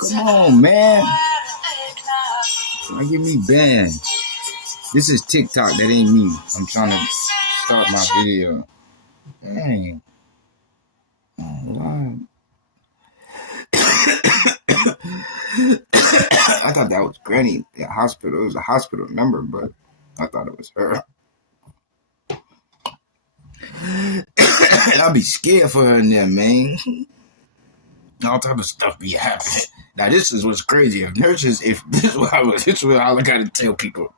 Come on, man. Don't get me banned. This is TikTok. That ain't me. I'm trying to start my video. Dang. Oh, I thought that was Granny at the hospital. It was a hospital number, but I thought it was her. I'll be scared for her and them, man. All type of stuff be happening. Now this is what's crazy. If nurses, if this is what I gotta tell people,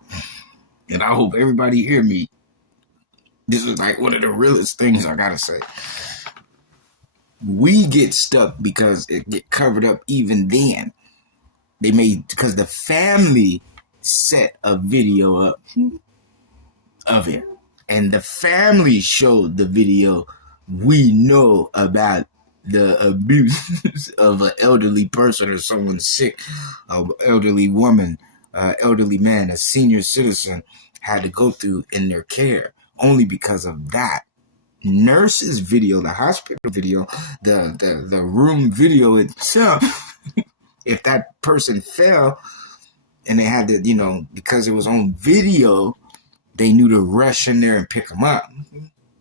and I hope everybody hear me. This is like one of the realest things I gotta say. We get stuck because it get covered up even then. They made, because the family set a video up of it. And the family showed the video. We know about the abuse of an elderly person or someone sick, an elderly woman, elderly man, a senior citizen had to go through in their care only because of that. Nurse's video, the hospital video, the room video itself, if that person fell and they had to, because it was on video, they knew to rush in there and pick them up.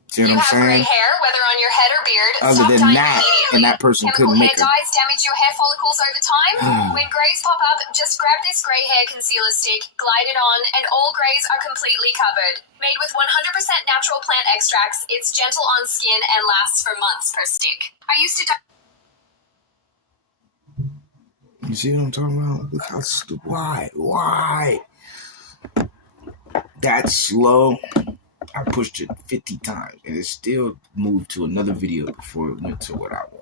See what I'm saying? You have gray hair, whether on your head or beard. Other than that, and that person couldn't make it. Chemical hair dyes damage your hair follicles over time. When grays pop up, just grab this gray hair concealer stick, glide it on, and all grays are completely covered. Made with 100% natural plant extracts, it's gentle on skin and lasts for months per stick. I used to... You see what I'm talking about? Look how stupid. Why? That slow. I pushed it 50 times and it still moved to another video before it went to what I want.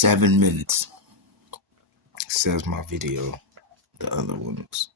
7 minutes. Says my video. The other ones.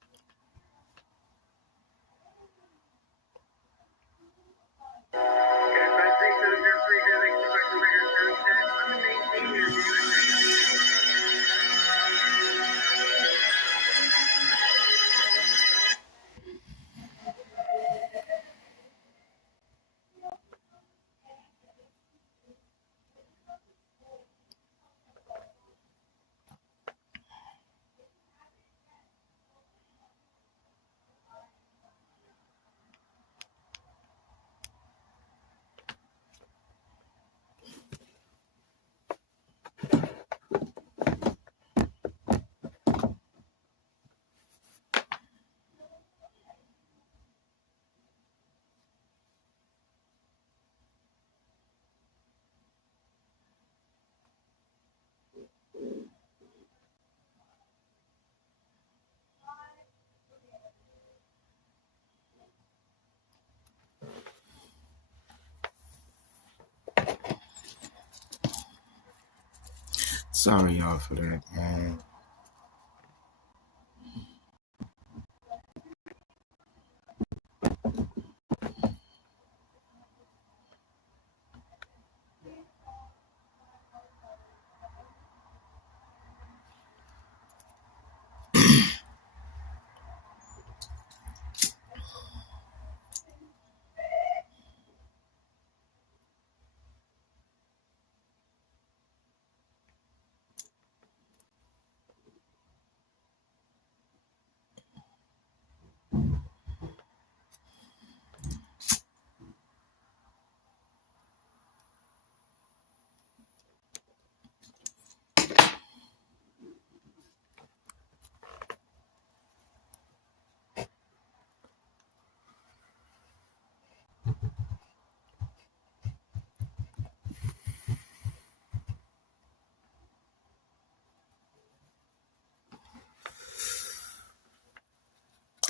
Sorry y'all for that, man.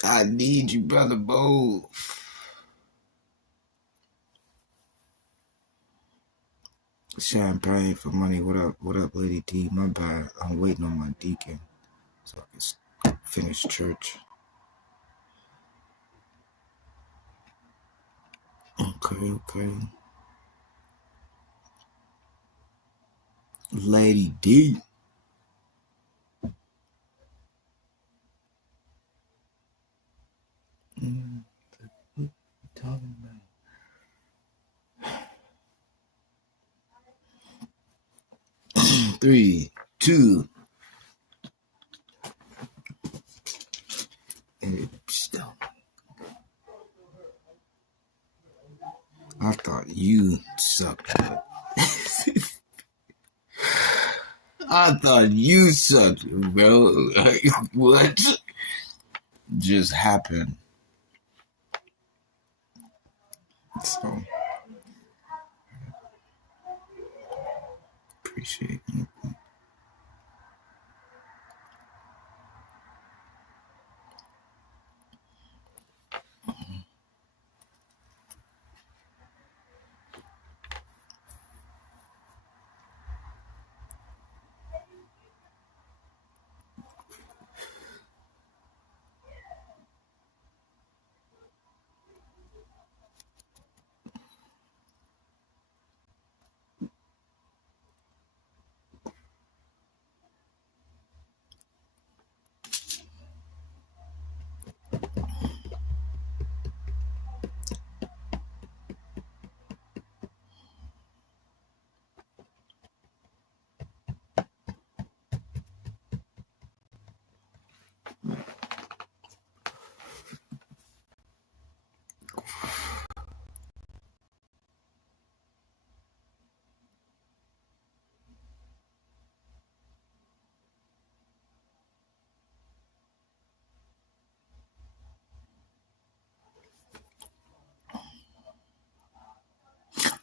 I need you, brother Bo. Champagne for money. What up, Lady D? My bad. I'm waiting on my deacon so I can finish church. Okay. Lady D. What you talking about? 3, 2. I thought you sucked. I thought you sucked, bro. What just happened? So appreciate it.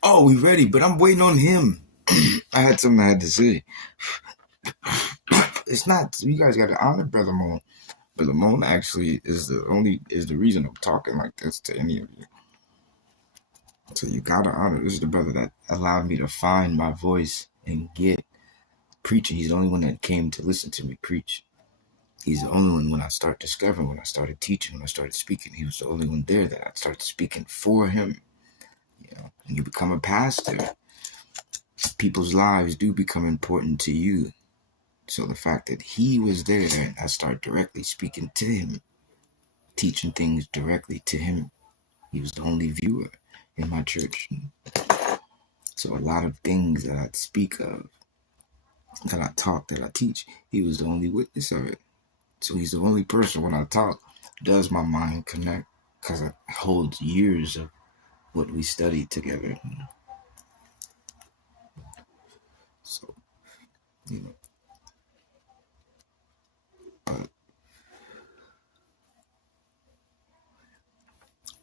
Oh, we ready, but I'm waiting on him. I had something I had to say. It's not, you guys got to honor Brother Moon. Brother Moon actually is the reason I'm talking like this to any of you. So you gotta honor. This is the brother that allowed me to find my voice and get preaching. He's the only one that came to listen to me preach. He's the only one when I started discovering, when I started teaching, when I started speaking. He was the only one there that I started speaking for him. You know, when you become a pastor, people's lives do become important to you. So the fact that he was there and I started directly speaking to him, teaching things directly to him. He was the only viewer in my church. So a lot of things that I speak of, that I talk, that I teach, he was the only witness of it. So he's the only person when I talk, does my mind connect, because it holds years of what we studied together. So, you know, but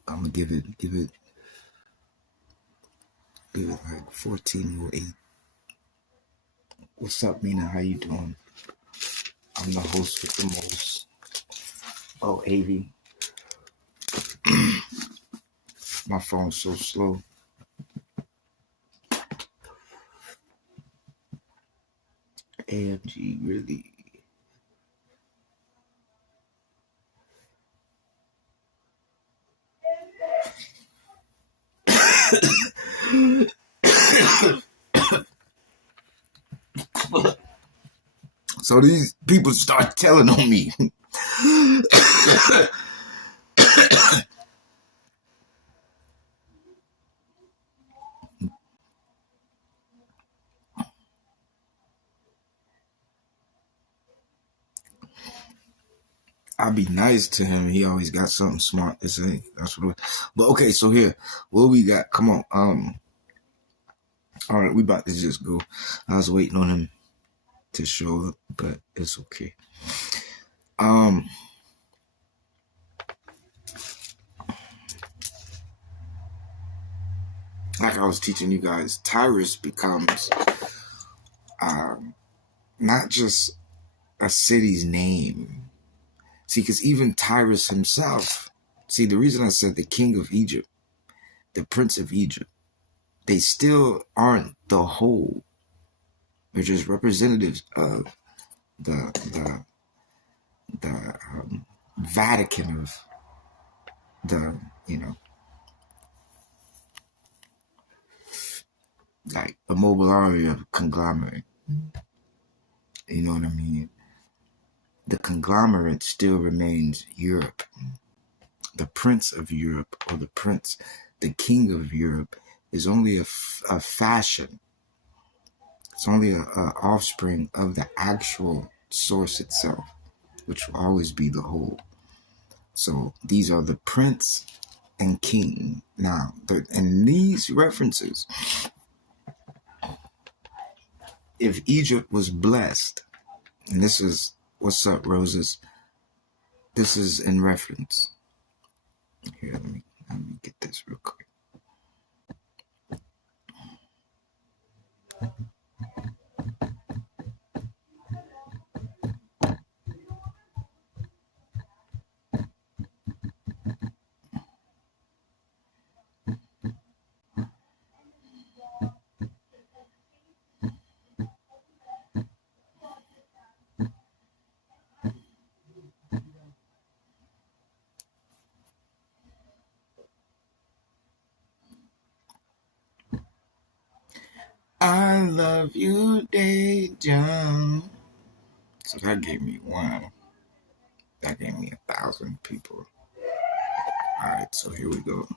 I'm gonna give it like 14 or 8. What's up, Mina? How you doing? I'm the host with the most. Oh, Avi. My phone's so slow. AMG, really? So these people start telling on me. I'll be nice to him. He always got something smart to say. That's what. But okay, so here, what we got? Come on. All right, we about to just go. I was waiting on him to show up, but it's okay. Like I was teaching you guys, Tyrice becomes not just a city's name. See, because even Tyrice himself, see, the reason I said the king of Egypt, the prince of Egypt, they still aren't the whole. They're just representatives of the Vatican of the, you know, like a mobile area of conglomerate. You know what I mean? The conglomerate still remains Europe. The prince of Europe, or the king of Europe, is only a fashion. It's only a offspring of the actual source itself, which will always be the whole. So these are the prince and king. Now, in these references, if Egypt was blessed, and this is, what's up, Roses? This is in reference. Here, let me get this real quick. I love you, Dejan. So that gave me one. That gave me 1,000 people. All right, so here we go.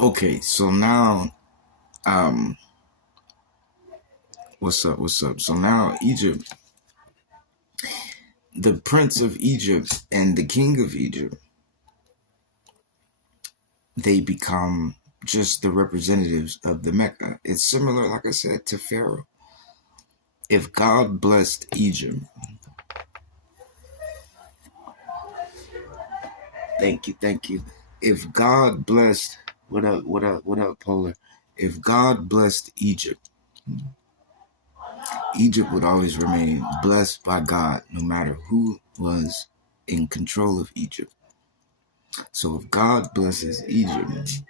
Okay, so now, what's up? So now Egypt, the prince of Egypt and the king of Egypt, they become just the representatives of the Mecca. It's similar, like I said, to Pharaoh. If God blessed Egypt, thank you. If God blessed, what up, Polar? If God blessed Egypt, Egypt would always remain blessed by God, no matter who was in control of Egypt. So if God blesses Egypt,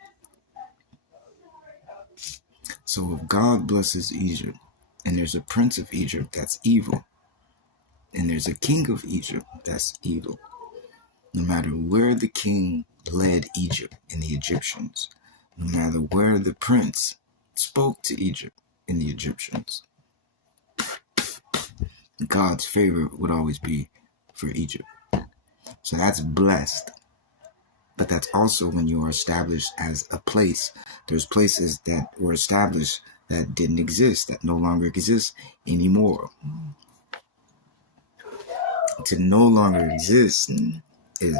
So if God blesses Egypt, and there's a prince of Egypt that's evil, and there's a king of Egypt that's evil, no matter where the king led Egypt and the Egyptians, no matter where the prince spoke to Egypt and the Egyptians, God's favor would always be for Egypt. So that's blessed. But that's also when you are established as a place. There's places that were established that didn't exist, that no longer exist anymore. To no longer exist is,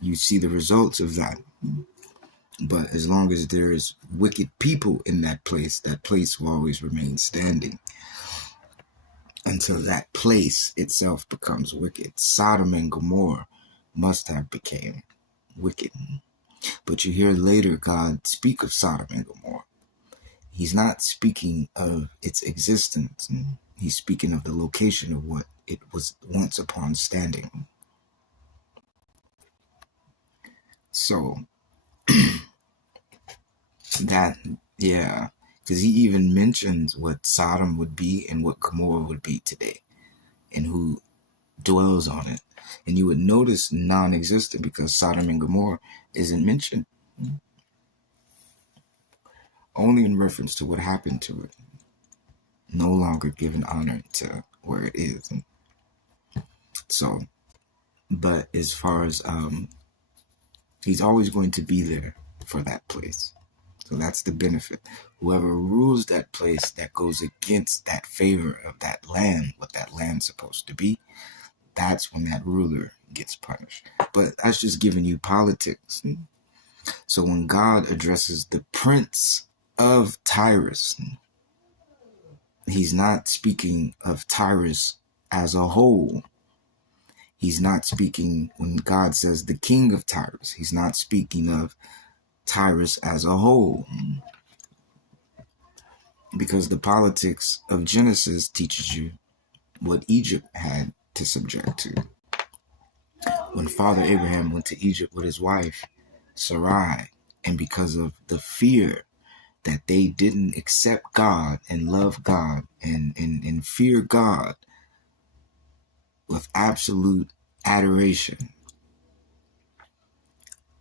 you see the results of that. But as long as there is wicked people in that place will always remain standing until that place itself becomes wicked. Sodom and Gomorrah must have became wicked. But you hear later God speak of Sodom and Gomorrah. He's not speaking of its existence. He's speaking of the location of what it was once upon standing. So that, yeah, because he even mentions what Sodom would be and what Gomorrah would be today and who dwells on it. And you would notice non-existent because Sodom and Gomorrah isn't mentioned. Only in reference to what happened to it. No longer given honor to where it is. So, but as far as, he's always going to be there for that place. So that's the benefit. Whoever rules that place that goes against that favor of that land, what that land's supposed to be, that's when that ruler gets punished. But that's just giving you politics. So when God addresses the prince of Tyrice, he's not speaking of Tyrice as a whole. He's not speaking, when God says the king of Tyrice, he's not speaking of Tyrice as a whole. Because the politics of Genesis teaches you what Egypt had to subject to. When Father Abraham went to Egypt with his wife, Sarai, and because of the fear that they didn't accept God and love God and fear God with absolute adoration,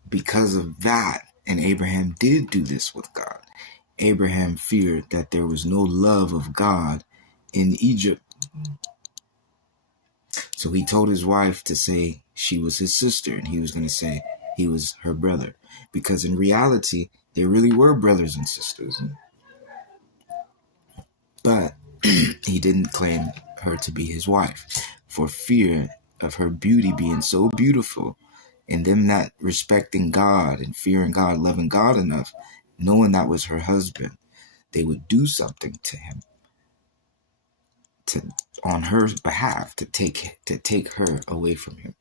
because of that, and Abraham did do this with God, Abraham feared that there was no love of God in Egypt. So he told his wife to say she was his sister, and he was going to say he was her brother. Because in reality, they really were brothers and sisters. But he didn't claim her to be his wife for fear of her beauty being so beautiful and them not respecting God and fearing God, loving God enough, knowing that was her husband. They would do something to him on her behalf to take her away from him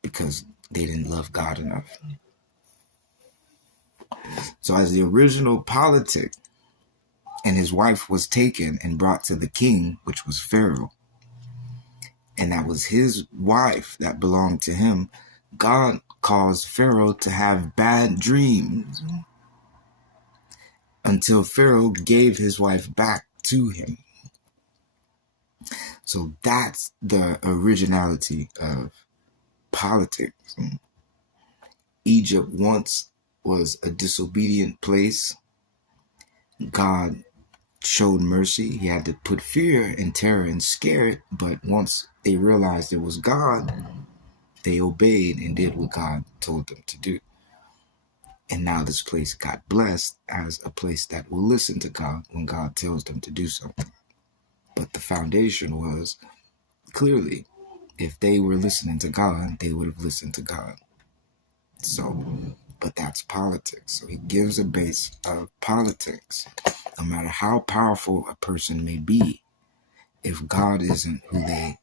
because they didn't love God enough. So as the original politic, and his wife was taken and brought to the king, which was Pharaoh, and that was his wife that belonged to him, God caused Pharaoh to have bad dreams until Pharaoh gave his wife back to him. So that's the originality of politics. Egypt once was a disobedient place. God showed mercy. He had to put fear and terror and scare it, but once they realized it was God, they obeyed and did what God told them to do. And now this place got blessed as a place that will listen to God when God tells them to do something. But the foundation was, clearly, if they were listening to God, they would have listened to God. So, but that's politics. So he gives a base of politics. No matter how powerful a person may be, if God isn't who they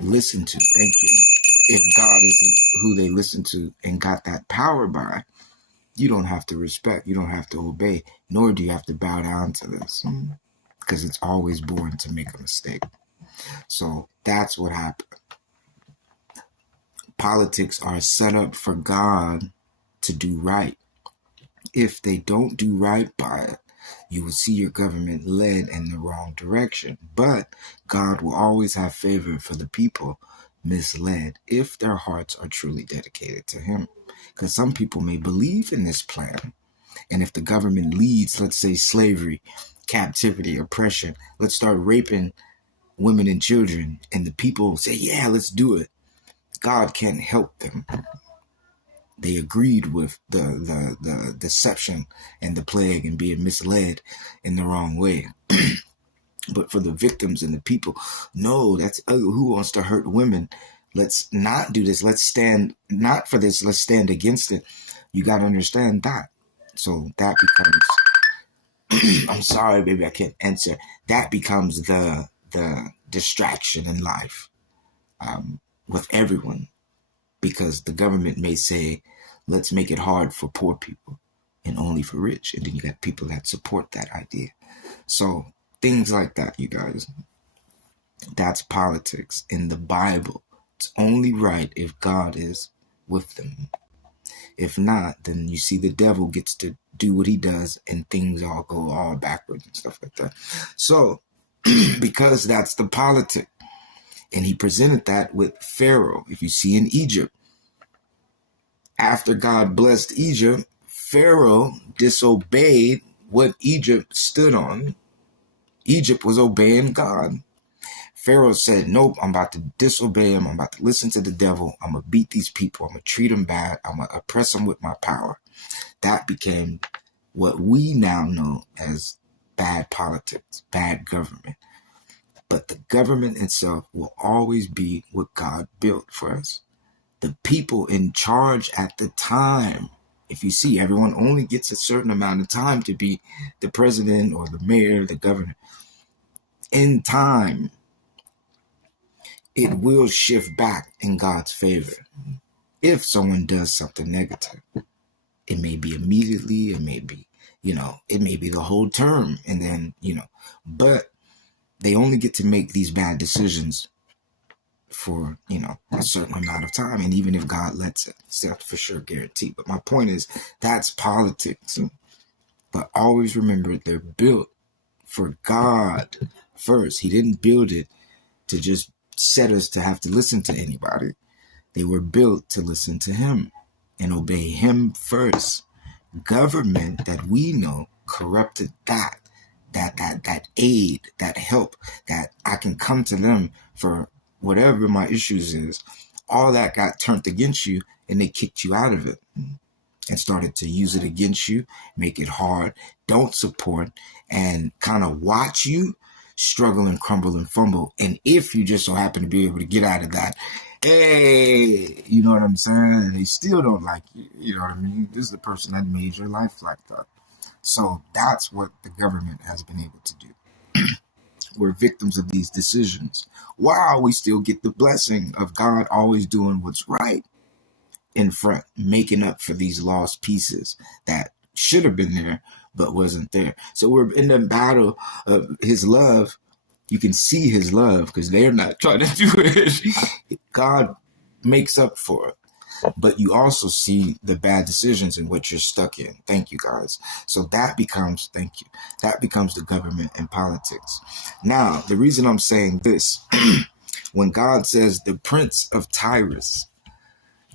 listen to, if God isn't who they listen to and got that power by, you don't have to respect, you don't have to obey, nor do you have to bow down to this, because it's always born to make a mistake. So that's what happened. Politics are set up for God to do right. if they don't do right by it, you will see your government led in the wrong direction. But God will always have favor for the people misled if their hearts are truly dedicated to him. Because some people may believe in this plan. And if the government leads, let's say slavery, captivity, oppression, let's start raping women and children, and the people say, yeah, let's do it. God can't help them. They agreed with the deception and the plague and being misled in the wrong way. But for the victims and the people, no, that's who wants to hurt women. Let's not do this. Let's stand not for this. Let's stand against it. You got to understand that. So that becomes, I'm sorry, baby, I can't answer. That becomes the distraction in life with everyone, because the government may say, let's make it hard for poor people and only for rich. And then you got people that support that idea. So things like that, you guys, that's politics in the Bible. It's only right if God is with them. If not, then you see the devil gets to do what he does and things all go all backwards and stuff like that. So because that's the politic. And he presented that with Pharaoh. If you see in Egypt, after God blessed Egypt, Pharaoh disobeyed what Egypt stood on. Egypt was obeying God. Pharaoh said, nope, I'm about to disobey him. I'm about to listen to the devil. I'm going to beat these people. I'm going to treat them bad. I'm going to oppress them with my power. That became what we now know as bad politics, bad government. But the government itself will always be what God built for us. The people in charge at the time, if you see, everyone only gets a certain amount of time to be the president or the mayor, the governor. In time, it will shift back in God's favor. If someone does something negative, it may be immediately, it may be, it may be the whole term. And then, but they only get to make these bad decisions for, a certain amount of time. And even if God lets it, it's not for sure guaranteed. But my point is, that's politics. But always remember, they're built for God first. He didn't build it to just set us to have to listen to anybody. They were built to listen to him and obey him first. Government that we know corrupted that aid, that help, that I can come to them for whatever my issues is. All that got turned against you, and they kicked you out of it and started to use it against you, make it hard, don't support, and kind of watch you struggle and crumble and fumble. And if you just so happen to be able to get out of that, hey, you know what I'm saying? And they still don't like you, you know what I mean? This is the person that made your life like that. So that's what the government has been able to do. We're victims of these decisions. While we still get the blessing of God always doing what's right in front, making up for these lost pieces that should have been there but wasn't there. So we're in the battle of his love. You can see his love because they're not trying to do it. God makes up for it. But you also see the bad decisions and what you're stuck in. Thank you, guys. So that becomes, that becomes the government and politics. Now, the reason I'm saying this, when God says the prince of Tyrice,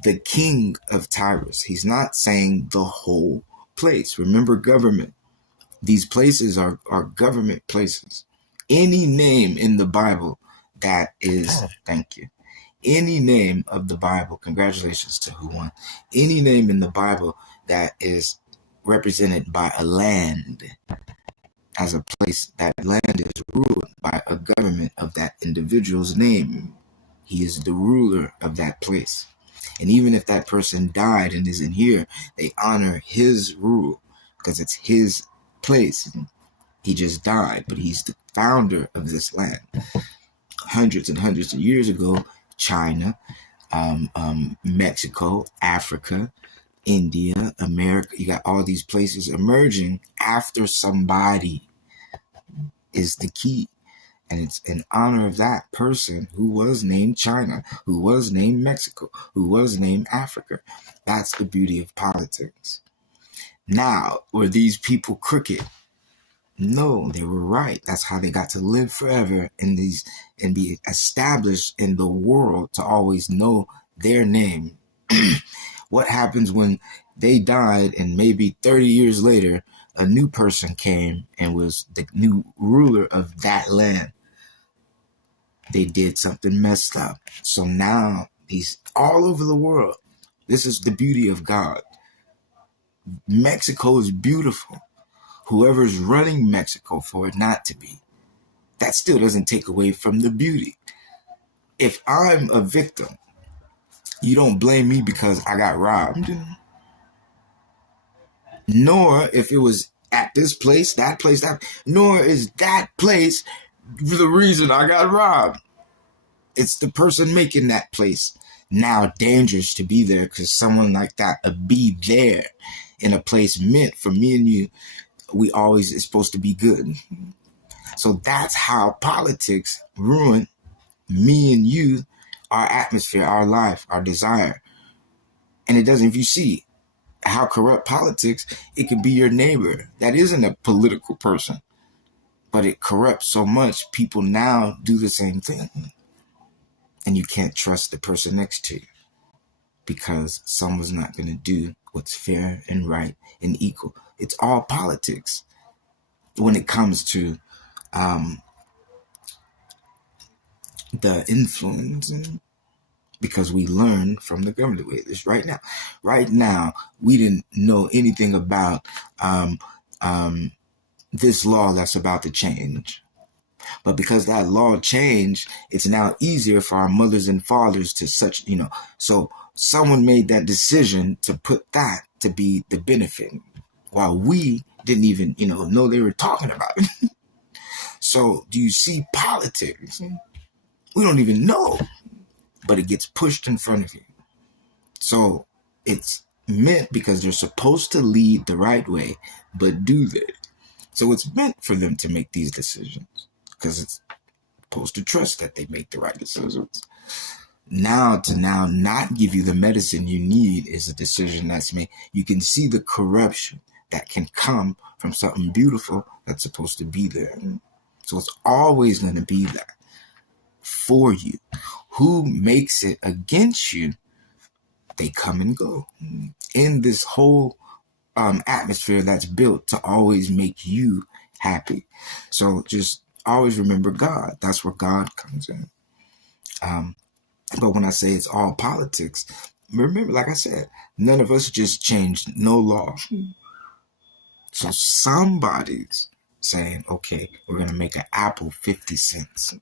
the king of Tyrice, he's not saying the whole place. Remember, government. These places are government places. Any name in the Bible that is, any name of the Bible, congratulations to who won, any name in the Bible that is represented by a land as a place, that land is ruled by a government of that individual's name. He is the ruler of that place. And even if that person died and isn't here, they honor his rule because it's his place. He just died, but he's the founder of this land. Hundreds and hundreds of years ago, China, Mexico, Africa, India, America, you got all these places emerging after somebody is the key. And it's in honor of that person who was named China, who was named Mexico, who was named Africa. That's the beauty of politics. Now, were these people crooked? No, they were right. That's how they got to live forever in these and be established in the world to always know their name. What happens when they died and maybe 30 years later, a new person came and was the new ruler of that land? They did something messed up. So now these all over the world, this is the beauty of God. Mexico is beautiful. Whoever's running Mexico for it not to be, that still doesn't take away from the beauty. If I'm a victim, you don't blame me because I got robbed. Nor if it was at this place, that place, that, nor is that place the reason I got robbed. It's the person making that place now dangerous to be there because someone like that be there in a place meant for me and you. We always is supposed to be good. So that's how politics ruin me and you, our atmosphere, our life, our desire. And it doesn't, if you see how corrupt politics, it could be your neighbor that isn't a political person, but it corrupts so much, people now do the same thing. And you can't trust the person next to you because someone's not going to do what's fair and right and equal. It's all politics when it comes to the influence, because we learn from the government. This right now, we didn't know anything about this law that's about to change. But because that law changed, it's now easier for our mothers and fathers to such, so someone made that decision to put that to be the benefit while we didn't even, know they were talking about it. So do you see politics? We don't even know, but it gets pushed in front of you. So it's meant because they're supposed to lead the right way, but do they? So it's meant for them to make these decisions because it's supposed to trust that they make the right decisions. Now to not give you the medicine you need is a decision that's made. You can see the corruption that can come from something beautiful that's supposed to be there. So it's always going to be that for you. Who makes it against you, they come and go. In this whole atmosphere that's built to always make you happy. So just always remember God. That's where God comes in. But when I say it's all politics, remember, like I said, none of us just changed no law. So somebody's saying, okay, we're going to make an apple 50 cents.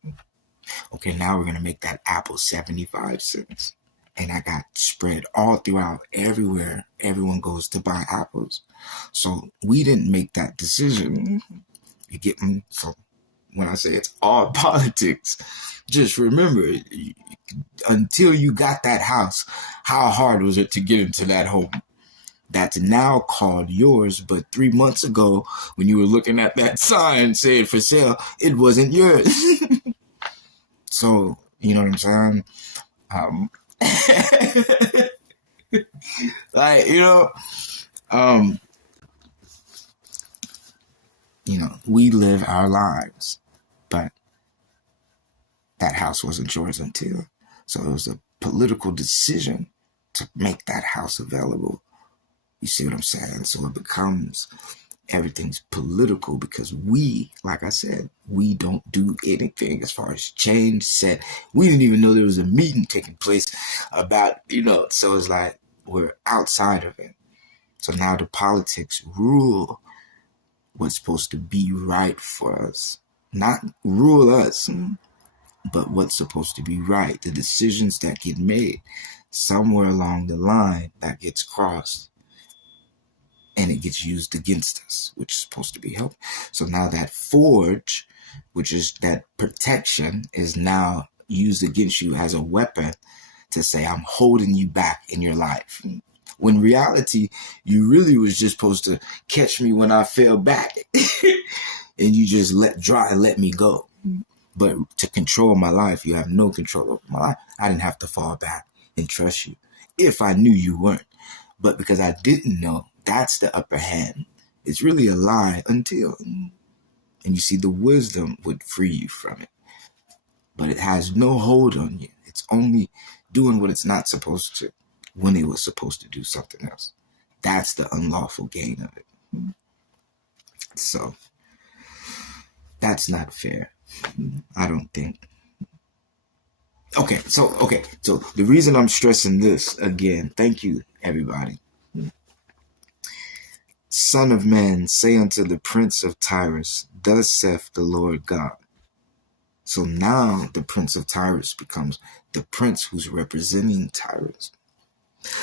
Okay, now we're going to make that apple 75 cents. And I got spread all throughout everywhere. Everyone goes to buy apples. So we didn't make that decision. You get me? So when I say it's all politics, just remember, until you got that house, how hard was it to get into that home? That's now called yours, but 3 months ago, when you were looking at that sign saying for sale, it wasn't yours. So, you know what I'm saying? We live our lives, but that house wasn't yours until. So it was a political decision to make that house available. You see what I'm saying? So it becomes, everything's political because we, like I said, we don't do anything as far as change set. We didn't even know there was a meeting taking place about, so it's like we're outside of it. So now the politics rule what's supposed to be right for us. Not rule us, but what's supposed to be right. The decisions that get made somewhere along the line that gets crossed. And it gets used against us, which is supposed to be helpful. So now that forge, which is that protection, is now used against you as a weapon to say, I'm holding you back in your life. When in reality, you really was just supposed to catch me when I fell back. And you just let me go. But to control my life, you have no control over my life. I didn't have to fall back and trust you if I knew you weren't. But because I didn't know, That's the upper hand. It's really a lie until, and you see the wisdom would free you from it. But it has no hold on you. It's only doing what it's not supposed to when it was supposed to do something else. That's the unlawful gain of it. So that's not fair, I don't think. Okay, so the reason I'm stressing this again, thank you, everybody. Son of man, say unto the prince of Tyrice, thus saith the Lord God. So now the prince of Tyrice becomes the prince who's representing Tyrice.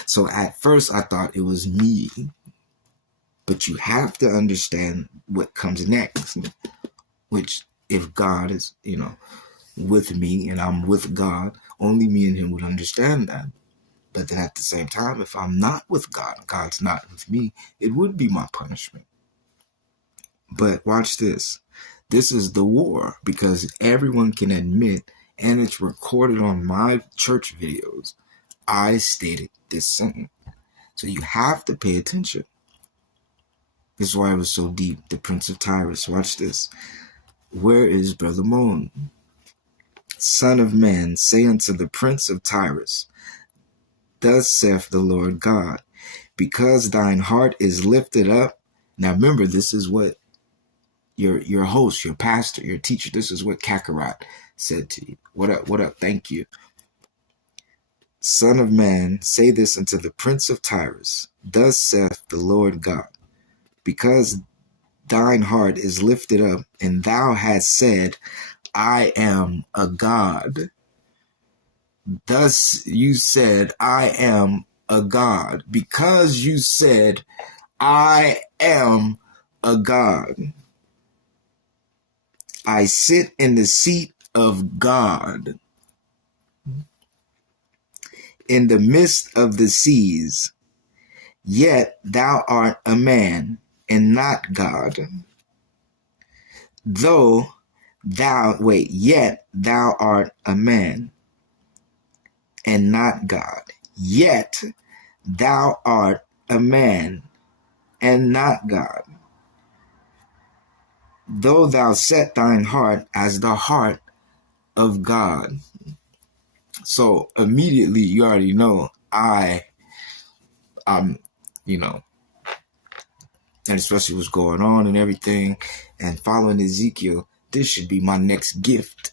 So at first I thought it was me, but you have to understand what comes next, which if God is, with me and I'm with God, only me and him would understand that. But then at the same time, if I'm not with God, God's not with me, it would be my punishment. But watch this. This is the war, because everyone can admit, and it's recorded on my church videos, I stated this sentence. So you have to pay attention. This is why it was so deep. The Prince of Tyrice. Watch this. Where is Brother Moan? Son of man, say unto the Prince of Tyrice, thus saith the Lord God, because thine heart is lifted up. Now remember, this is what your host, your pastor, your teacher, this is what Kakarot said to you. What up? Thank you. Son of man, say this unto the Prince of Tyrice, thus saith the Lord God, because thine heart is lifted up, and thou hast said, I am a God. Thus you said, I am a God, because you said, I am a God. I sit in the seat of God in the midst of the seas, yet thou art a man and not God. Yet thou art a man and not God. Yet thou art a man and not God. Though thou set thine heart as the heart of God. So immediately you already know I'm, and especially what's going on and everything, and following Ezekiel, this should be my next gift.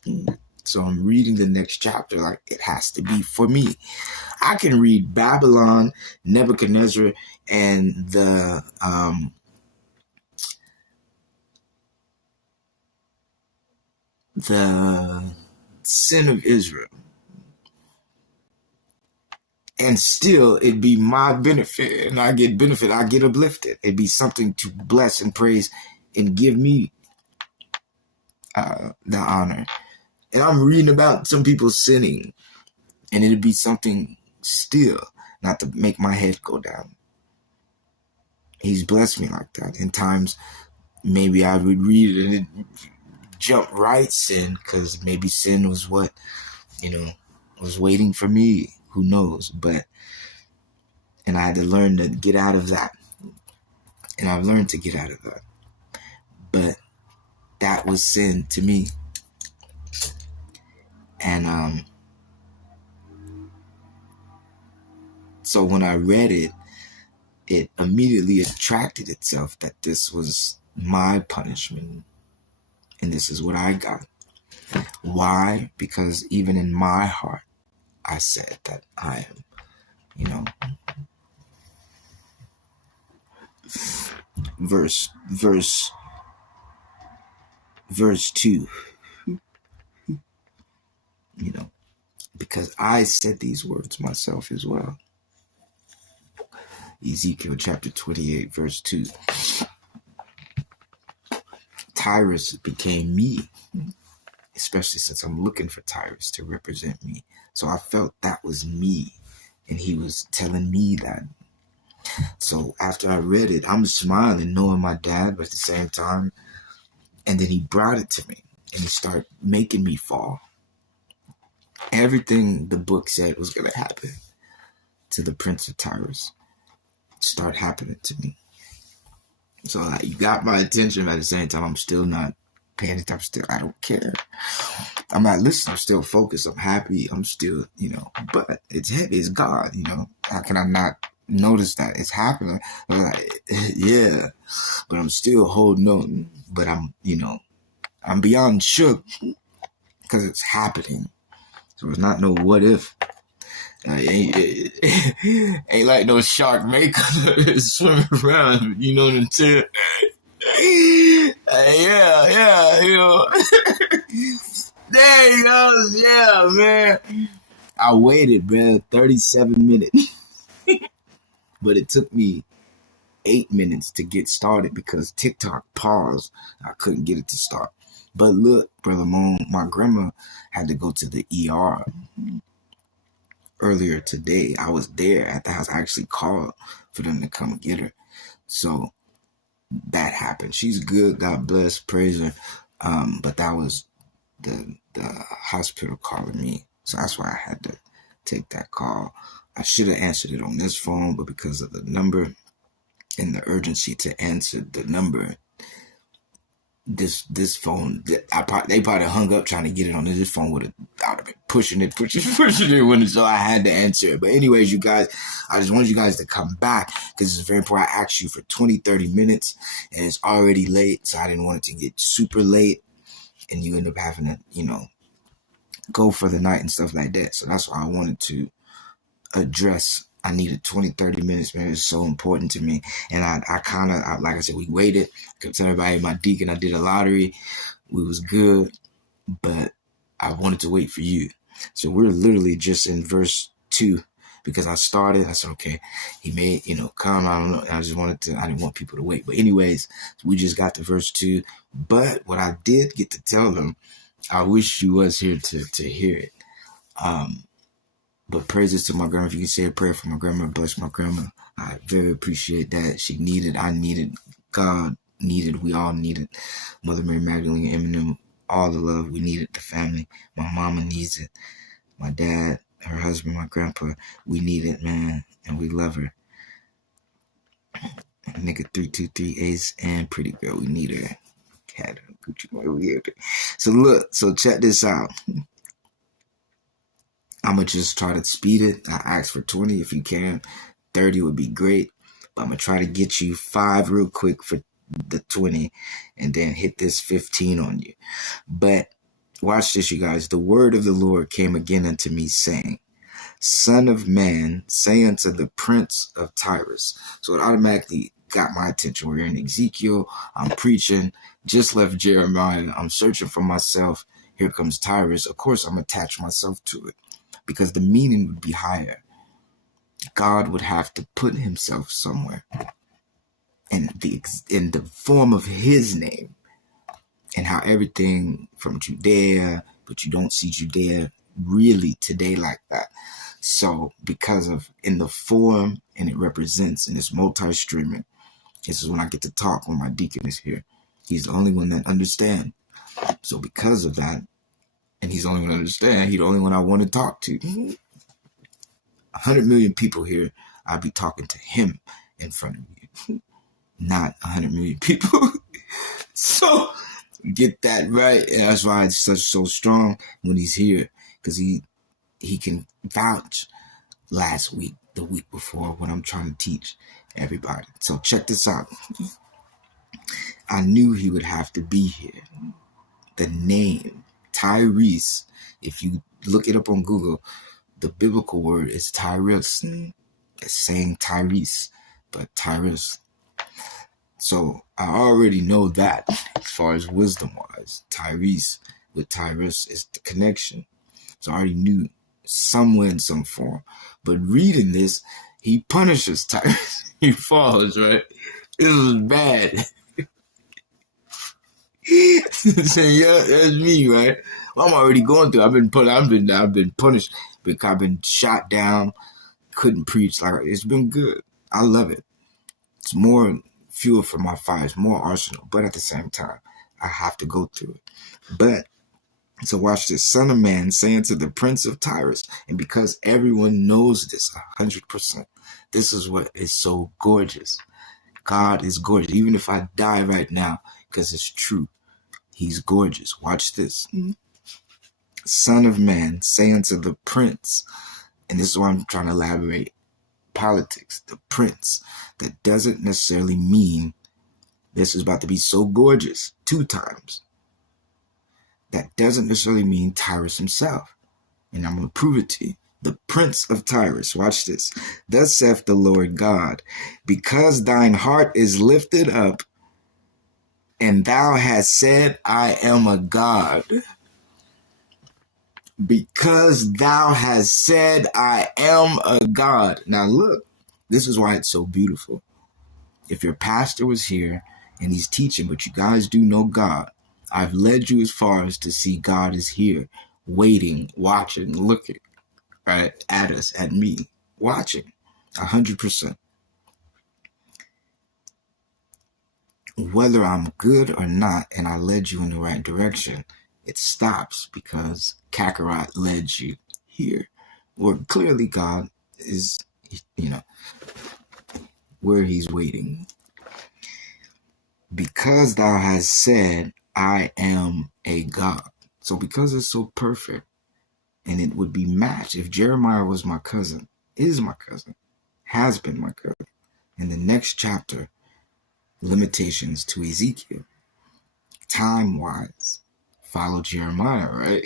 So I'm reading the next chapter like it has to be for me. I can read Babylon, Nebuchadnezzar, and the sin of Israel, and still it'd be my benefit, and I get benefit, I get uplifted. It'd be something to bless and praise and give me the honor. And I'm reading about some people sinning, and it'd be something still not to make my head go down. He's blessed me like that. In times, maybe I would read it and it jump right sin, because maybe sin was what, was waiting for me. Who knows? And I had to learn to get out of that. And I've learned to get out of that. But that was sin to me. And so when I read it, it immediately attracted itself that this was my punishment. And this is what I got. Why? Because even in my heart, I said that I am, verse 2, because I said these words myself as well. Ezekiel chapter 28, verse 2. Tyrice became me, especially since I'm looking for Tyrice to represent me. So I felt that was me, and he was telling me that. So after I read it, I'm smiling knowing my dad, but at the same time, and then he brought it to me, and he started making me fall. Everything the book said was going to happen to the Prince of Tyrice start happening to me. So like, you got my attention, but at the same time, I'm still not paying attention. I don't care. I'm not listening. I'm still focused. I'm happy. I'm still, but it's heavy. It's God, How can I not notice that it's happening? Like, yeah, but I'm still holding on. But I'm beyond shook because it's happening. So it's not no what if. Ain't like no shark maker swimming around. You know what I'm saying? Yeah. There he goes. Yeah, man. I waited, man, 37 minutes. But it took me 8 minutes to get started because TikTok paused. I couldn't get it to start. But look, Brother Moon, my grandma had to go to the ER earlier today. I was there at the house. I actually called for them to come get her. So that happened. She's good. God bless. Praise her. But that was the hospital calling me. So that's why I had to take that call. I should have answered it on this phone, but because of the number and the urgency to answer the number, this phone, they probably hung up trying to get it on this phone. I would have been pushing it when so I had to answer it. But anyways, you guys, I just wanted you guys to come back because it's very important. I asked you for 20-30 minutes and it's already late, so I didn't want it to get super late and you end up having to go for the night and stuff like that. So that's why I wanted to address. I needed 20-30 minutes, man. It's so important to me. And I kind of, like I said, we waited. I kept telling everybody, my deacon, I did a lottery. We was good, but I wanted to wait for you. So we're literally just in verse 2 because I said, okay, he may, come. I don't know. I didn't want people to wait. But anyways, we just got to verse 2. But what I did get to tell them, I wish you was here to hear it. But praises to my grandma. If you can say a prayer for my grandma, bless my grandma. I very appreciate that. She needed, I needed, God needed, we all needed. Mother Mary Magdalene, Eminem, all the love. We needed the family. My mama needs it. My dad, her husband, my grandpa, we need it, man. And we love her. Nigga 323 Ace and Pretty Girl, we need her. Cat, Gucci, so check this out. I'm going to just try to speed it. I asked for 20 if you can. 30 would be great. But I'm going to try to get you 5 real quick for the 20 and then hit this 15 on you. But watch this, you guys. The word of the Lord came again unto me saying, Son of man, say unto the prince of Tyrice. So it automatically got my attention. We're in Ezekiel. I'm preaching. Just left Jeremiah. I'm searching for myself. Here comes Tyrice. Of course, I'm attached myself to it. Because the meaning would be higher. God would have to put himself somewhere in the form of his name, and how everything from Judea, but you don't see Judea really today like that. So because of in the form and it represents and it's multi-streaming, this is when I get to talk when my deacon is here. He's the only one that understands. So because of that, and he's the only one to understand. He's the only one I want to talk to. 100 million people here. I'll be talking to him in front of you. Not 100 million people. So get that right. And that's why it's so strong when he's here. Because he can vouch last week, the week before, when I'm trying to teach everybody. So check this out. I knew he would have to be here. The name Tyrice, if you look it up on Google, the biblical word is Tyrice. It's saying Tyrice, but Tyrice. So I already know that as far as wisdom wise, Tyrice with Tyrice is the connection. So I already knew somewhere in some form. But reading this, he punishes Tyrice. He falls, right? This was bad. Saying, yeah, that's me, right? Well, I'm already going through. I've been punished because I've been shot down. Couldn't preach. Like, it's been good. I love it. It's more fuel for my fire. It's more arsenal. But at the same time, I have to go through it. But so watch this. Son of man, saying to the prince of Tyrice, and because everyone knows this 100%, this is what is so gorgeous. God is gorgeous. Even if I die right now, because it's true, he's gorgeous. Watch this. Son of man, say unto the prince, and this is why I'm trying to elaborate, politics, the prince, that doesn't necessarily mean this is about to be so gorgeous 2 times. That doesn't necessarily mean Tyrice himself. And I'm going to prove it to you. The prince of Tyrice, watch this. Thus saith the Lord God, because thine heart is lifted up, and thou hast said, I am a god. Because thou hast said, I am a god. Now look, this is why it's so beautiful. If your pastor was here and he's teaching, but you guys do know God, I've led you as far as to see God is here, waiting, watching, looking, right, at us, at me, watching, 100%. Whether I'm good or not, and I led you in the right direction, it stops because Kakarot led you here. Or clearly God is, where he's waiting. Because thou hast said, I am a God. So because it's so perfect, and it would be matched if Jeremiah was my cousin, is my cousin, has been my cousin. In the next chapter, limitations to Ezekiel, time-wise, follow Jeremiah, right?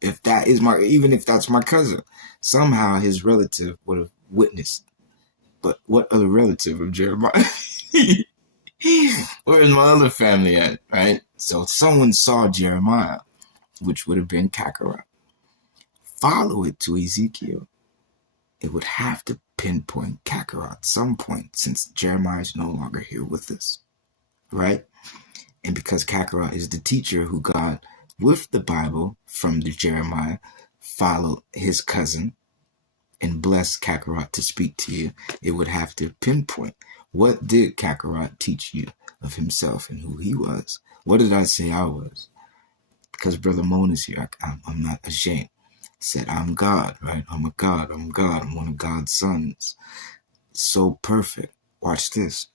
If that is even if that's my cousin, somehow his relative would have witnessed. But what other relative of Jeremiah? Where's my other family at, right? So someone saw Jeremiah, which would have been Kakarot. Follow it to Ezekiel. It would have to pinpoint Kakarot at some point, since Jeremiah is no longer here with us, right? And because Kakarot is the teacher who God, with the Bible from the Jeremiah, followed his cousin and blessed Kakarot to speak to you, it would have to pinpoint, what did Kakarot teach you of himself and who he was? What did I say I was? Because Brother Moan is here, I'm not ashamed. I said, I'm God, right? I'm a God, I'm God, I'm one of God's sons. So perfect. Watch this.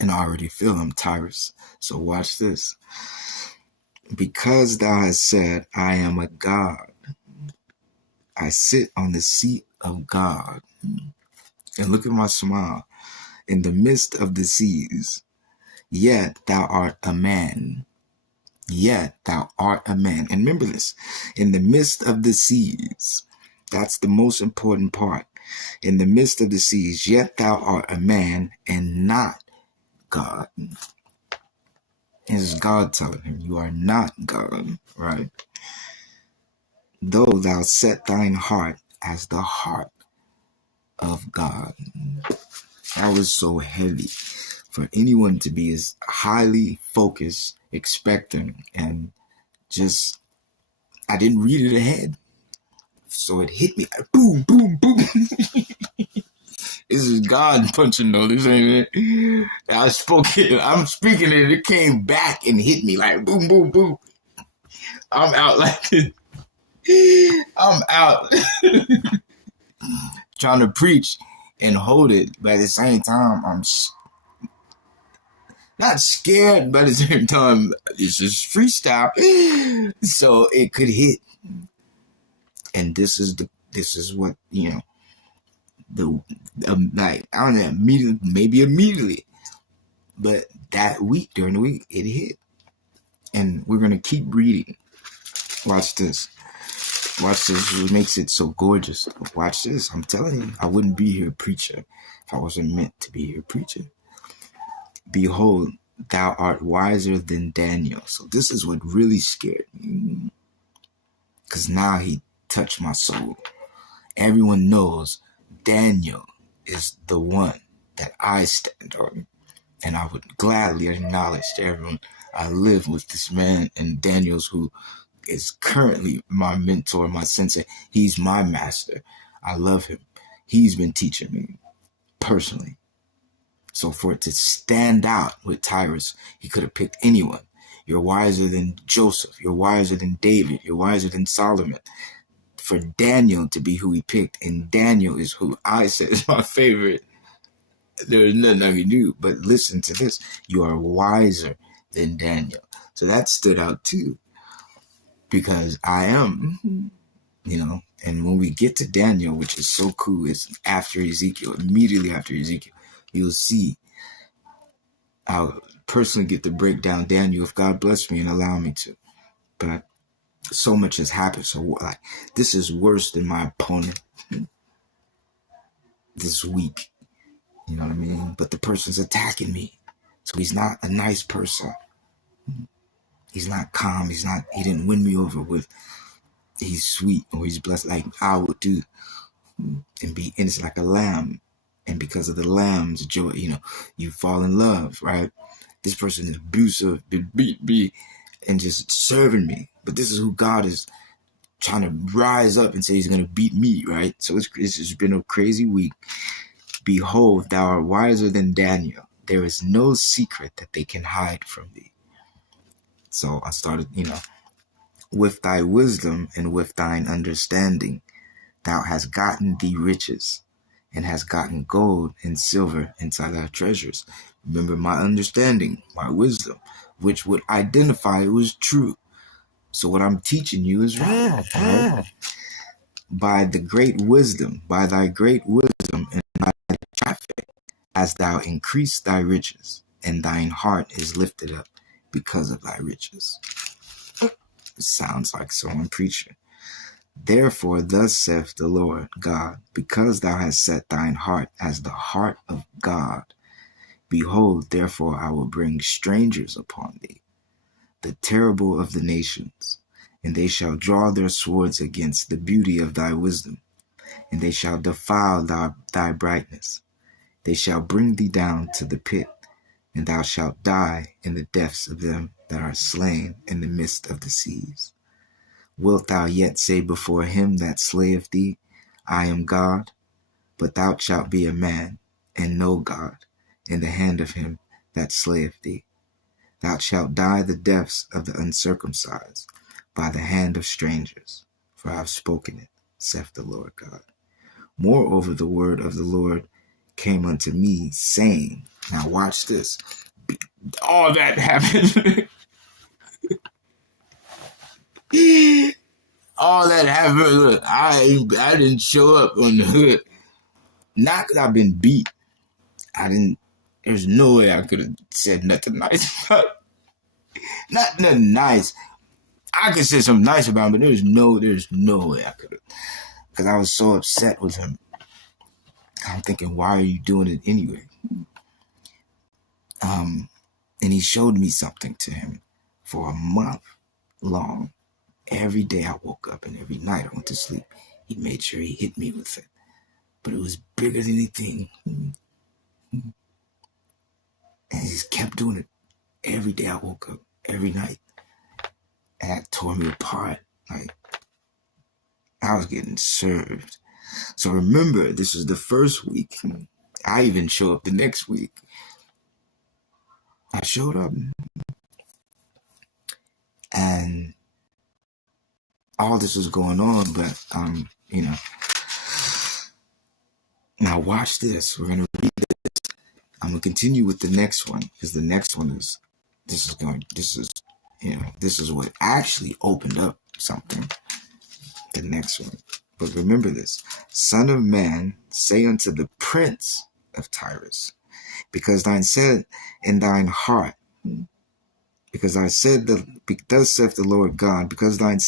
And I already feel I'm Tyrice. So watch this. Because thou hast said, I am a God. I sit on the seat of God. And look at my smile. In the midst of the seas, yet thou art a man. Yet thou art a man. And remember this, in the midst of the seas, that's the most important part. In the midst of the seas, yet thou art a man and not God. This is God telling him, you are not God, right? Though thou set thine heart as the heart of God. That was so heavy for anyone to be as highly focused, expecting, and just, I didn't read it ahead. So it hit me like boom, boom, boom. This is God punching though. This ain't it. I spoke it. I'm speaking it. It came back and hit me like boom, boom, boom. I'm out like this. I'm out trying to preach and hold it, but at the same time, I'm not scared, but at the same time, it's just freestyle, so it could hit. And this is what like I don't know, immediately, but that week during the week it hit, and we're gonna keep reading. Watch this. Watch this. What makes it so gorgeous? Watch this. I'm telling you, I wouldn't be here preaching if I wasn't meant to be here preaching. Behold, thou art wiser than Daniel. So this is what really scared me, because now he touched my soul. Everyone knows Daniel is the one that I stand on, and I would gladly acknowledge to everyone I live with this man, and Daniel's who is currently my mentor, my sensei. He's my master. I love him. He's been teaching me personally. So for it to stand out with Tyrice, he could have picked anyone. You're wiser than Joseph. You're wiser than David. You're wiser than Solomon. For Daniel to be who he picked, and Daniel is who I said is my favorite. There is nothing I can do. But listen to this. You are wiser than Daniel. So that stood out too. Because I am, and when we get to Daniel, which is so cool, it's after Ezekiel, immediately after Ezekiel, you'll see I'll personally get to break down Daniel if God bless me and allow me to. But so much has happened. So like, this is worse than my opponent this week. You know what I mean? But the person's attacking me. So he's not a nice person. He's not calm. He didn't win me over with he's sweet or he's blessed like I would do. And be innocent like a lamb. And because of the lamb's joy, you fall in love, right? This person is abusive, beat me, and just serving me. But this is who God is trying to rise up and say he's going to beat me, right? So it's just been a crazy week. Behold, thou art wiser than Daniel. There is no secret that they can hide from thee. So I started, with thy wisdom and with thine understanding, thou hast gotten thee riches and hast gotten gold and silver inside thy treasures. Remember my understanding, my wisdom, which would identify it was true. So what I'm teaching you is right? By the great wisdom, by thy great wisdom and thy traffic, as thou increase thy riches, and thine heart is lifted up because of thy riches. It sounds like someone preaching. Therefore, thus saith the Lord God, because thou hast set thine heart as the heart of God, behold, therefore I will bring strangers upon thee, the terrible of the nations, and they shall draw their swords against the beauty of thy wisdom, and they shall defile thy brightness. They shall bring thee down to the pit, and thou shalt die in the depths of them that are slain in the midst of the seas. Wilt thou yet say before him that slayeth thee, I am God? But thou shalt be a man, and no God, in the hand of him that slayeth thee. Thou shalt die the deaths of the uncircumcised, by the hand of strangers, for I have spoken it, saith the Lord God. Moreover, the word of the Lord came unto me, saying, now watch this, all that happened, all that happened, look, I didn't show up on the hood, not because I've been beat, there's no way I could have said nothing nice about it. Not nothing nice. I could say something nice about him, but there's no way I could have. Because I was so upset with him. I'm thinking, why are you doing it anyway? And he showed me something to him for a month long. Every day I woke up and every night I went to sleep. He made sure he hit me with it. But it was bigger than anything. And he just kept doing it. Every day I woke up, every night. And that tore me apart. Like, I was getting served. So remember, this was the first week. I even show up the next week. I showed up. And all this was going on, but, now watch this. We're going to read this. I'm going to continue with the next one, because the next one is, this is what actually opened up something. The next one. But remember this. Son of man, say unto the prince of Tyrice, because thine said in thine heart, because I said, thus saith the Lord God, because thine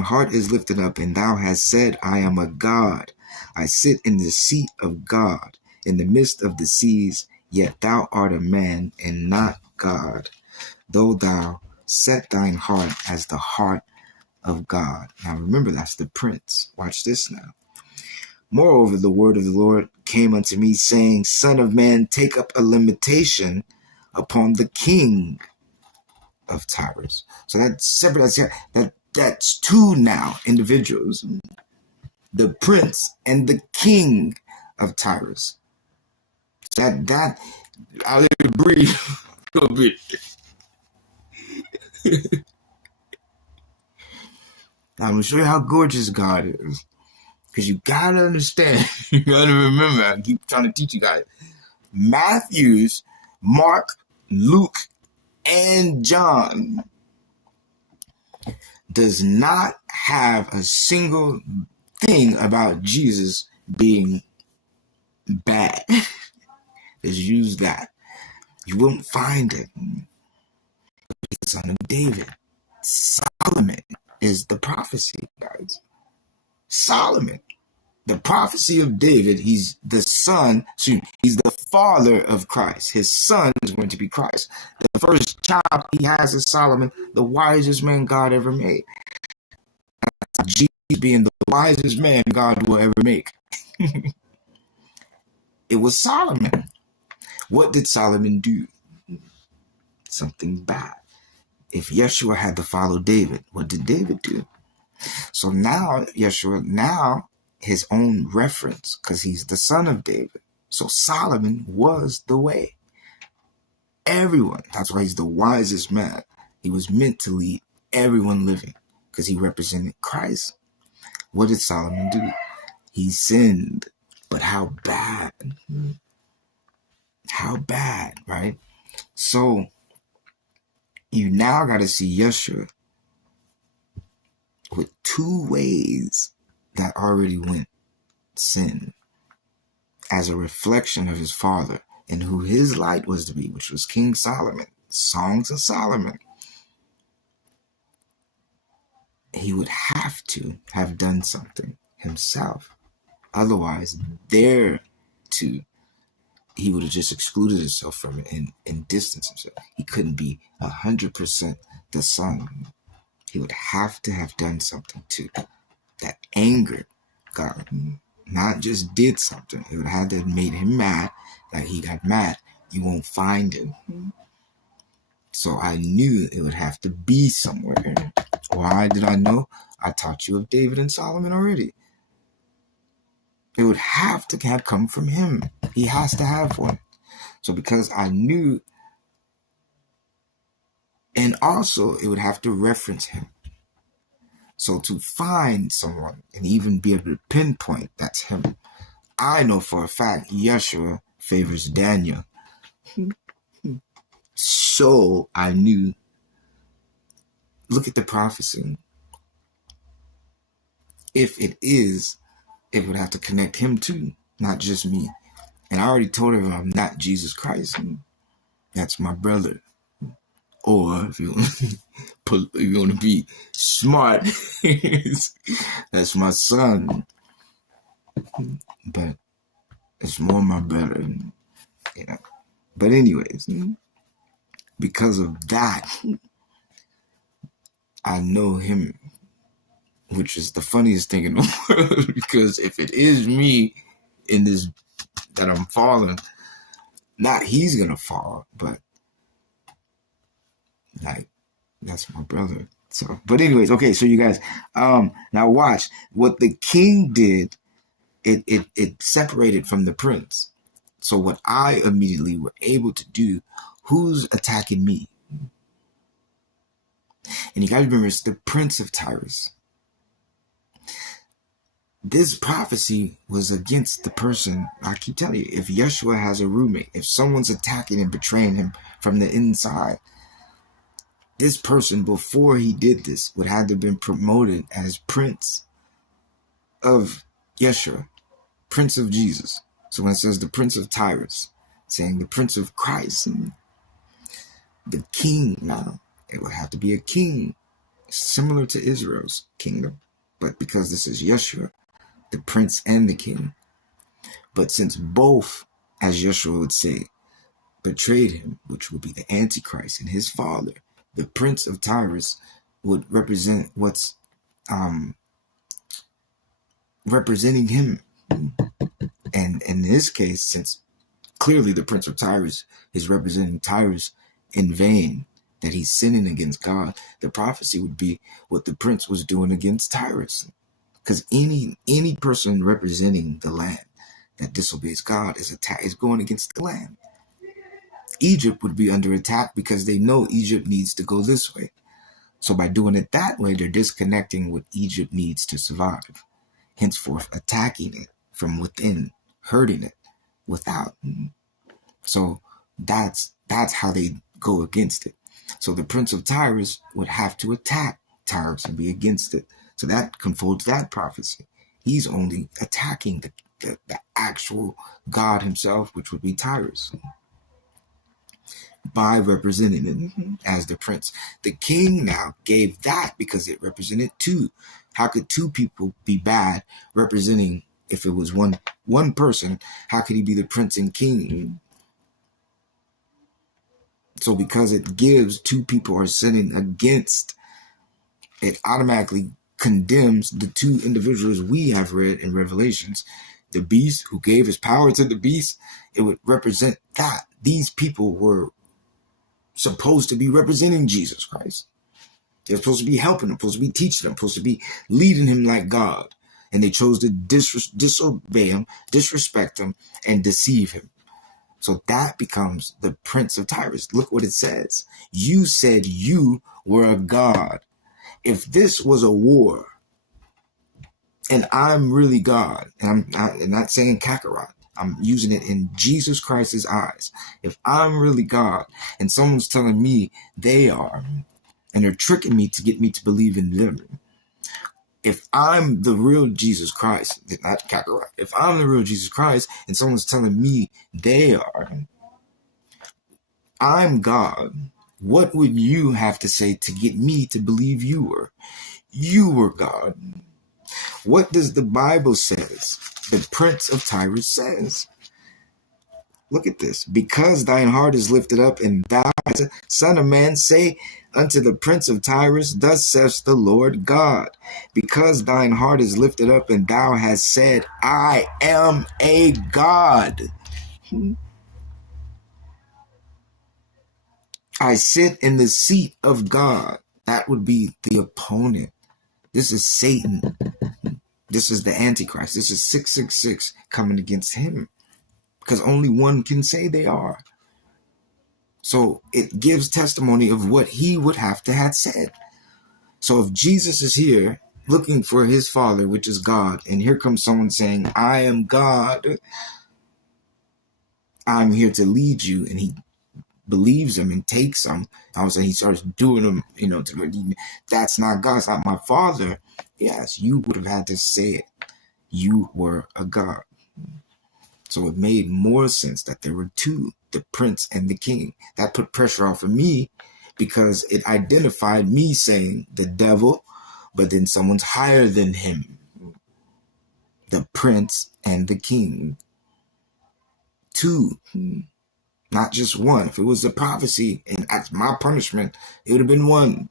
heart is lifted up, and thou hast said, I am a God. I sit in the seat of God, in the midst of the seas, yet thou art a man, and not God. Though thou set thine heart as the heart of God. Now remember, that's the prince. Watch this now. Moreover, the word of the Lord came unto me, saying, Son of man, take up a limitation upon the king of Tyrice. So that's separate. That's two now individuals. The prince and the king of Tyrice. That I'll let it breathe a little bit. I'm going to show you how gorgeous God is. Because you gotta understand, you gotta remember, I keep trying to teach you guys, Matthew's, Mark, Luke, and John does not have a single thing about Jesus being bad. Let's use that. You won't find it. He's the son of David. Solomon is the prophecy, guys. Solomon. The prophecy of David, he's the son, he's the father of Christ. His son is going to be Christ. The first child he has is Solomon, the wisest man God ever made. Jesus being the wisest man God will ever make. It was Solomon. What did Solomon do? Something bad. If Yeshua had to follow David, what did David do? So now, Yeshua, his own reference, because he's the son of David. So Solomon was the way. Everyone, that's why he's the wisest man. He was meant to lead everyone living because he represented Christ. What did Solomon do? He sinned. But how bad? How bad, right? So you now got to see Yeshua with two ways that already went sin as a reflection of his father and who his light was to be, which was King Solomon, Songs of Solomon. He would have to have done something himself. Otherwise, he would have just excluded himself from it and distanced himself. He couldn't be 100% the son. He would have to have done something too that angered God. Not just did something. It would have to have made him mad. That he got mad. You won't find him. So I knew it would have to be somewhere. Why did I know? I taught you of David and Solomon already. It would have to have come from him. He has to have one. So because I knew, and also it would have to reference him. So to find someone and even be able to pinpoint that's him, I know for a fact Yeshua favors Daniel. So I knew, look at the prophecy. If it is, it would have to connect him too, not just me. And I already told him I'm not Jesus Christ. That's my brother. Or if you want to be smart, that's my son. But it's more my brother, you know. But anyways, because of that, I know him, which is the funniest thing in the world. Because if it is me in this that I'm falling, not he's gonna fall, but like that's my brother. So, but anyways, okay. So you guys, now watch what the king did. It separated from the prince. So what I immediately were able to do, who's attacking me? And you guys remember, it's the prince of Tyrice. This prophecy was against the person. I keep telling you, if Yeshua has a roommate, if someone's attacking and betraying him from the inside, this person, before he did this, would have to have been promoted as prince of Yeshua, prince of Jesus. So when it says the prince of Tyrice, saying the prince of Christ, the king now, it would have to be a king similar to Israel's kingdom. But because this is Yeshua, the prince and the king. But since both, as Yeshua would say, betrayed him, which would be the Antichrist and his father, the prince of Tyrice would represent what's representing him. And in this case, since clearly the prince of Tyrice is representing Tyrice in vain, that he's sinning against God, the prophecy would be what the prince was doing against Tyrice. Because any person representing the land that disobeys God is going against the land. Egypt would be under attack because they know Egypt needs to go this way. So by doing it that way, they're disconnecting what Egypt needs to survive. henceforth attacking it from within, hurting it without. So that's how they go against it. So the Prince of Tyrice would have to attack Tyrice and be against it. So that confolds that prophecy. He's only attacking the actual God himself, which would be Tyrice, by representing it as the prince. The king now gave that because it represented two. How could two people be bad representing, if it was one person, how could he be the prince and king? So because it gives two people are sinning against, it automatically condemns the two individuals we have read in Revelations. The beast who gave his power to the beast, it would represent that. These people were supposed to be representing Jesus Christ. They're supposed to be helping him, supposed to be teaching him, supposed to be leading him like God. And they chose to disobey him, disrespect him, and deceive him. So that becomes the Prince of Tyrice. Look what it says. You said you were a god. If this was a war, and I'm really God, and I'm not saying Kakarot, I'm using it in Jesus Christ's eyes. If I'm really God, and someone's telling me they are, and they're tricking me to get me to believe in them, if I'm the real Jesus Christ, not Kakarot, if I'm the real Jesus Christ and someone's telling me they are, I'm God, what would you have to say to get me to believe you were? You were God. What does the Bible says? The Prince of Tyrice says. Look at this. Because thine heart is lifted up, and thou, son of man, say unto the Prince of Tyrice, thus says the Lord God. Because thine heart is lifted up, and thou hast said, I am a God. I sit in the seat of God. That would be the opponent. This is Satan. This is the Antichrist. This is 666 coming against him. Because only one can say they are. So it gives testimony of what he would have to have said. So if Jesus is here looking for his Father, which is God, and here comes someone saying, I am God, I'm here to lead you, and he believes him and takes him, I would say he starts doing them, that's not God, it's not my Father. Yes, you would have had to say it. You were a God. So it made more sense that there were two, the prince and the king. That put pressure off of me because it identified me saying the devil, but then someone's higher than him. The prince and the king. Two, not just one. If it was a prophecy and that's my punishment, it would have been one.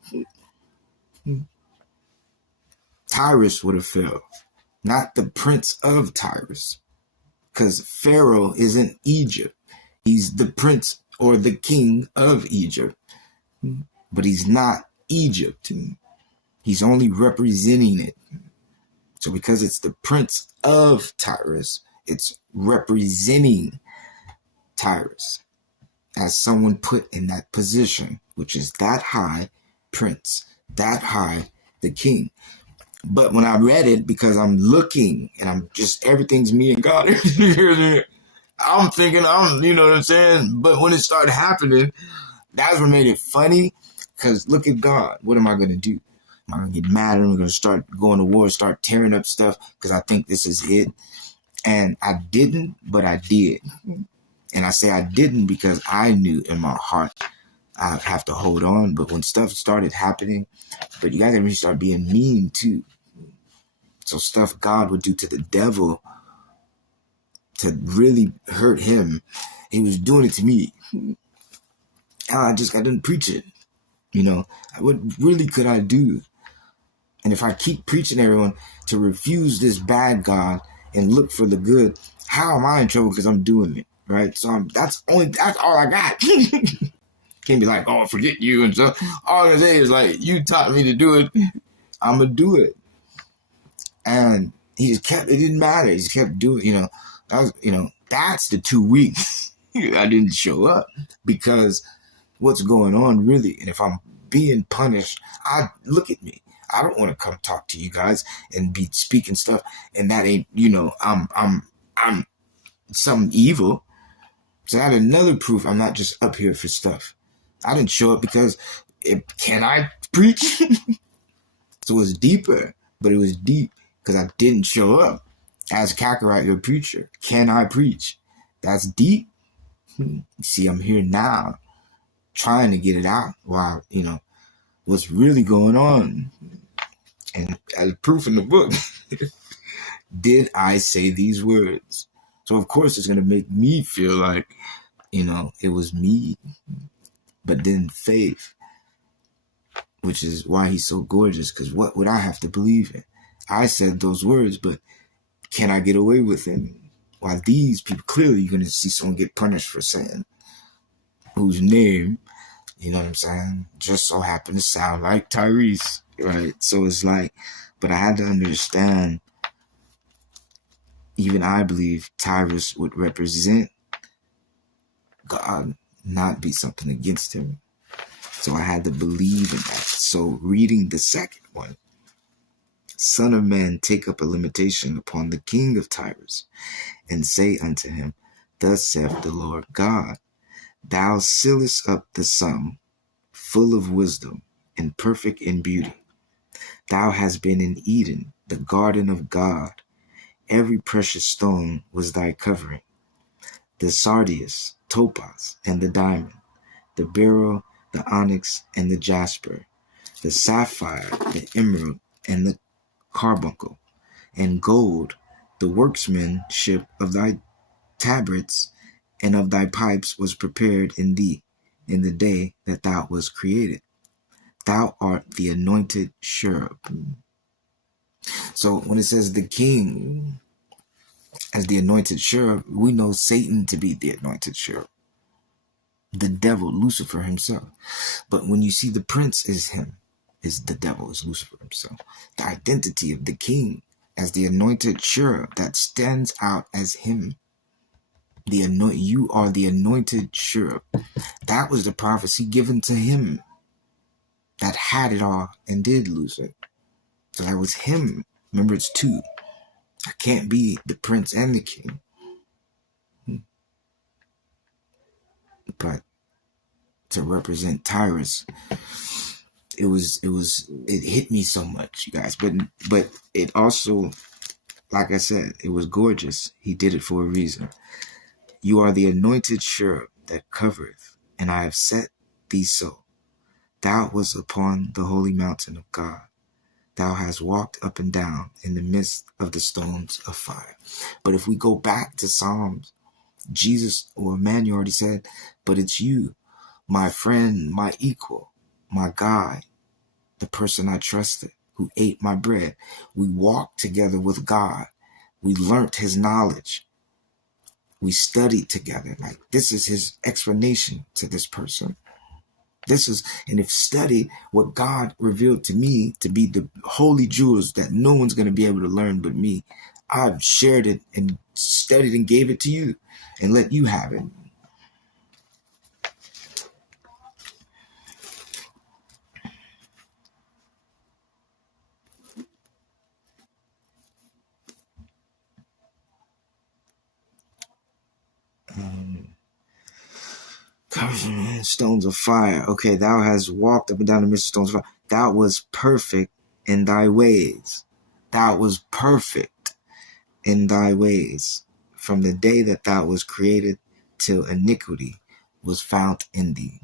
Tyrice would have fell, not the Prince of Tyrice. Because Pharaoh isn't Egypt. He's the prince or the king of Egypt. But he's not Egypt. He's only representing it. So because it's the Prince of Tyrice, it's representing Tyrice as someone put in that position, which is that high prince, that high the king. But when I read it, because I'm looking and I'm just, everything's me and God. I'm thinking, you know what I'm saying? But when it started happening, that's what made it funny. Because look at God. What am I going to do? Am I going to get mad at him? I'm going to start going to war, start tearing up stuff because I think this is it. And I didn't, but I did. And I say I didn't because I knew in my heart I have to hold on. But when stuff started happening, but you guys really start being mean too. So stuff God would do to the devil to really hurt him, he was doing it to me. I just got done preaching. What really could I do? And if I keep preaching everyone to refuse this bad God and look for the good, how am I in trouble? Because I'm doing it, right? So that's all I got. Can't be like, oh, forget you and stuff. All I can say is like, you taught me to do it. I'm going to do it. And he just kept, it didn't matter. He just kept doing, that's the 2 weeks I didn't show up because what's going on really. And if I'm being punished, look at me. I don't want to come talk to you guys and be speaking stuff, and that ain't, I'm something evil. So I had another proof I'm not just up here for stuff. I didn't show up because can I preach? So it was deeper, but it was deep because I didn't show up. As Kakarot, your preacher, can I preach? That's deep. You see, I'm here now, trying to get it out while, what's really going on. And as proof in the book, did I say these words? So of course it's going to make me feel like, it was me. But then faith, which is why he's so gorgeous, because what would I have to believe in? I said those words, but can I get away with it? While these people, clearly you're going to see someone get punished for saying whose name, you know what I'm saying, just so happened to sound like Tyrice, right? So it's like, but I had to understand, even I believe Tyrice would represent God, not be something against him. So I had to believe in that. So reading the second one, Son of man, take up a limitation upon the king of Tyrice, and say unto him, Thus saith the Lord God, Thou sealest up the sum, full of wisdom, and perfect in beauty. Thou hast been in Eden, the garden of God. Every precious stone was thy covering, the sardius, topaz, and the diamond, the beryl, the onyx, and the jasper, the sapphire, the emerald, and the carbuncle, and gold, the workmanship of thy tabrets and of thy pipes was prepared in thee in the day that thou wast created. Thou art the anointed cherub. So when it says the king as the anointed cherub, we know Satan to be the anointed cherub. The devil, Lucifer himself. But when you see the prince is him, is the devil, is Lucifer himself. The identity of the king as the anointed cherub that stands out as him. You are the anointed cherub. That was the prophecy given to him that had it all and did lose it. So that was him. Remember, it's two. I can't be the prince and the king. But to represent Tyrice, it hit me so much, you guys. But it also, like I said, it was gorgeous. He did it for a reason. You are the anointed cherub that covereth, and I have set thee so. Thou wast upon the holy mountain of God. Thou hast walked up and down in the midst of the stones of fire. But if we go back to Psalms, Jesus or Emmanuel already said, but it's you, my friend, my equal, my guide, the person I trusted, who ate my bread. We walked together with God. We learned his knowledge. We studied together. Like, this is his explanation to this person. And if study what God revealed to me to be the holy jewels that no one's going to be able to learn but me, I've shared it and studied and gave it to you and let you have it. Stones of fire. Okay, thou hast walked up and down the midst of stones of fire. Thou was perfect in thy ways. Thou was perfect in thy ways. From the day that thou was created till iniquity was found in thee.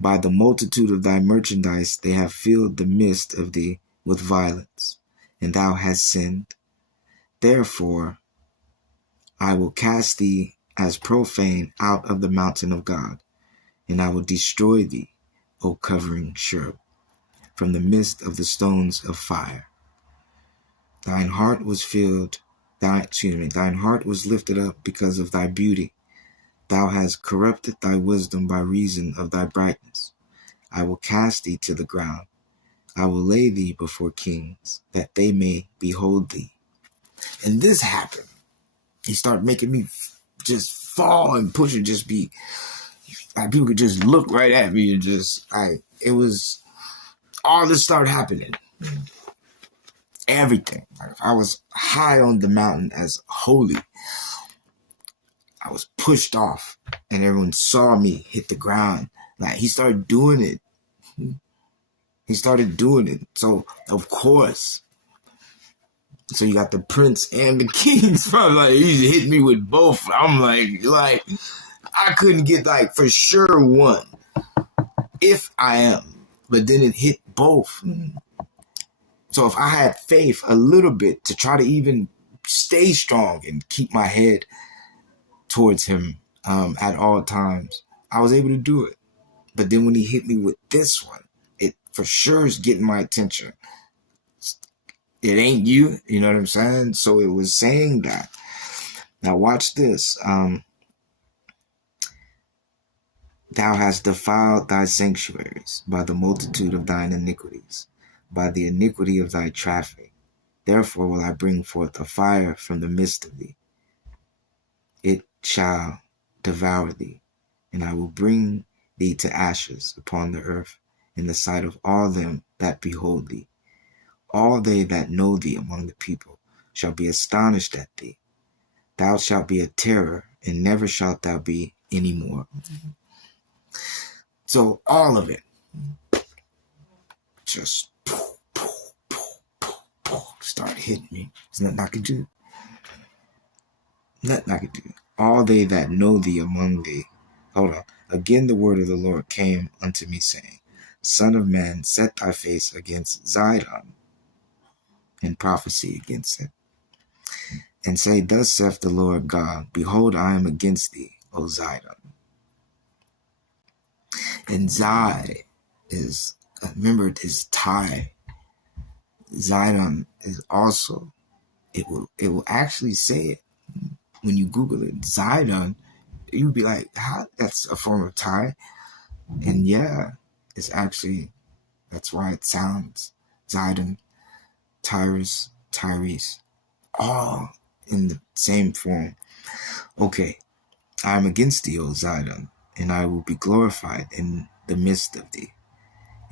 By the multitude of thy merchandise they have filled the midst of thee with violence, and thou hast sinned. Therefore I will cast thee as profane out of the mountain of God, and I will destroy thee, O covering cherub, from the midst of the stones of fire. Thine heart was lifted up because of thy beauty. Thou hast corrupted thy wisdom by reason of thy brightness. I will cast thee to the ground. I will lay thee before kings, that they may behold thee. And this happened. He started making me just fall and push and just be, people could just look right at me and just, it was, all this started happening. Everything. Like, I was high on the mountain as holy. I was pushed off, and everyone saw me hit the ground. Like, he started doing it. He started doing it. So, of course. So you got the prince and the kings. Probably like, he hit me with both. I'm like, I couldn't get, like, for sure one. If I am. But then it hit both. So if I had faith a little bit to try to even stay strong and keep my head towards him at all times, I was able to do it. But then when he hit me with this one, it for sure is getting my attention. It ain't you, you know what I'm saying? So it was saying that. Now watch this. Thou hast defiled thy sanctuaries by the multitude of thine iniquities, by the iniquity of thy traffic. Therefore will I bring forth a fire from the midst of thee. It shall devour thee, and I will bring thee to ashes upon the earth in the sight of all them that behold thee. All they that know thee among the people shall be astonished at thee. Thou shalt be a terror, and never shalt thou be any more. So all of it just started hitting me. There's nothing I could do. Nothing I could do. All they that know thee among thee. Hold on. Again the word of the Lord came unto me, saying, Son of man, set thy face against Zidon, and prophesy against it, and say, Thus saith the Lord God, Behold, I am against thee, O Zidon. And Zai is, remember, it is Thai. Zidon is also, it will actually say it when you Google it. Zidon, you'd be like, how? That's a form of Thai. And yeah, it's actually, that's why it sounds Zidon, Tyrice, all in the same form. Okay, I am against thee, O Zidon, and I will be glorified in the midst of thee.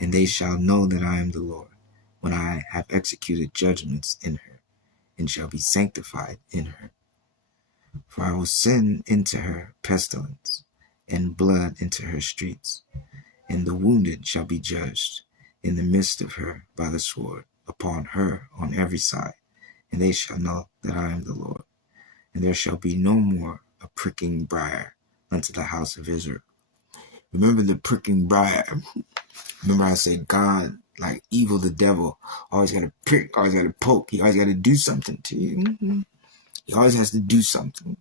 And they shall know that I am the Lord, when I have executed judgments in her, and shall be sanctified in her. For I will send into her pestilence, and blood into her streets, and the wounded shall be judged in the midst of her by the sword, upon her on every side, and they shall know that I am the Lord. And there shall be no more a pricking briar unto the house of Israel. Remember the pricking briar. Remember I said God, like evil, the devil, always got to prick, always got to poke. He always got to do something to you. He always has to do something.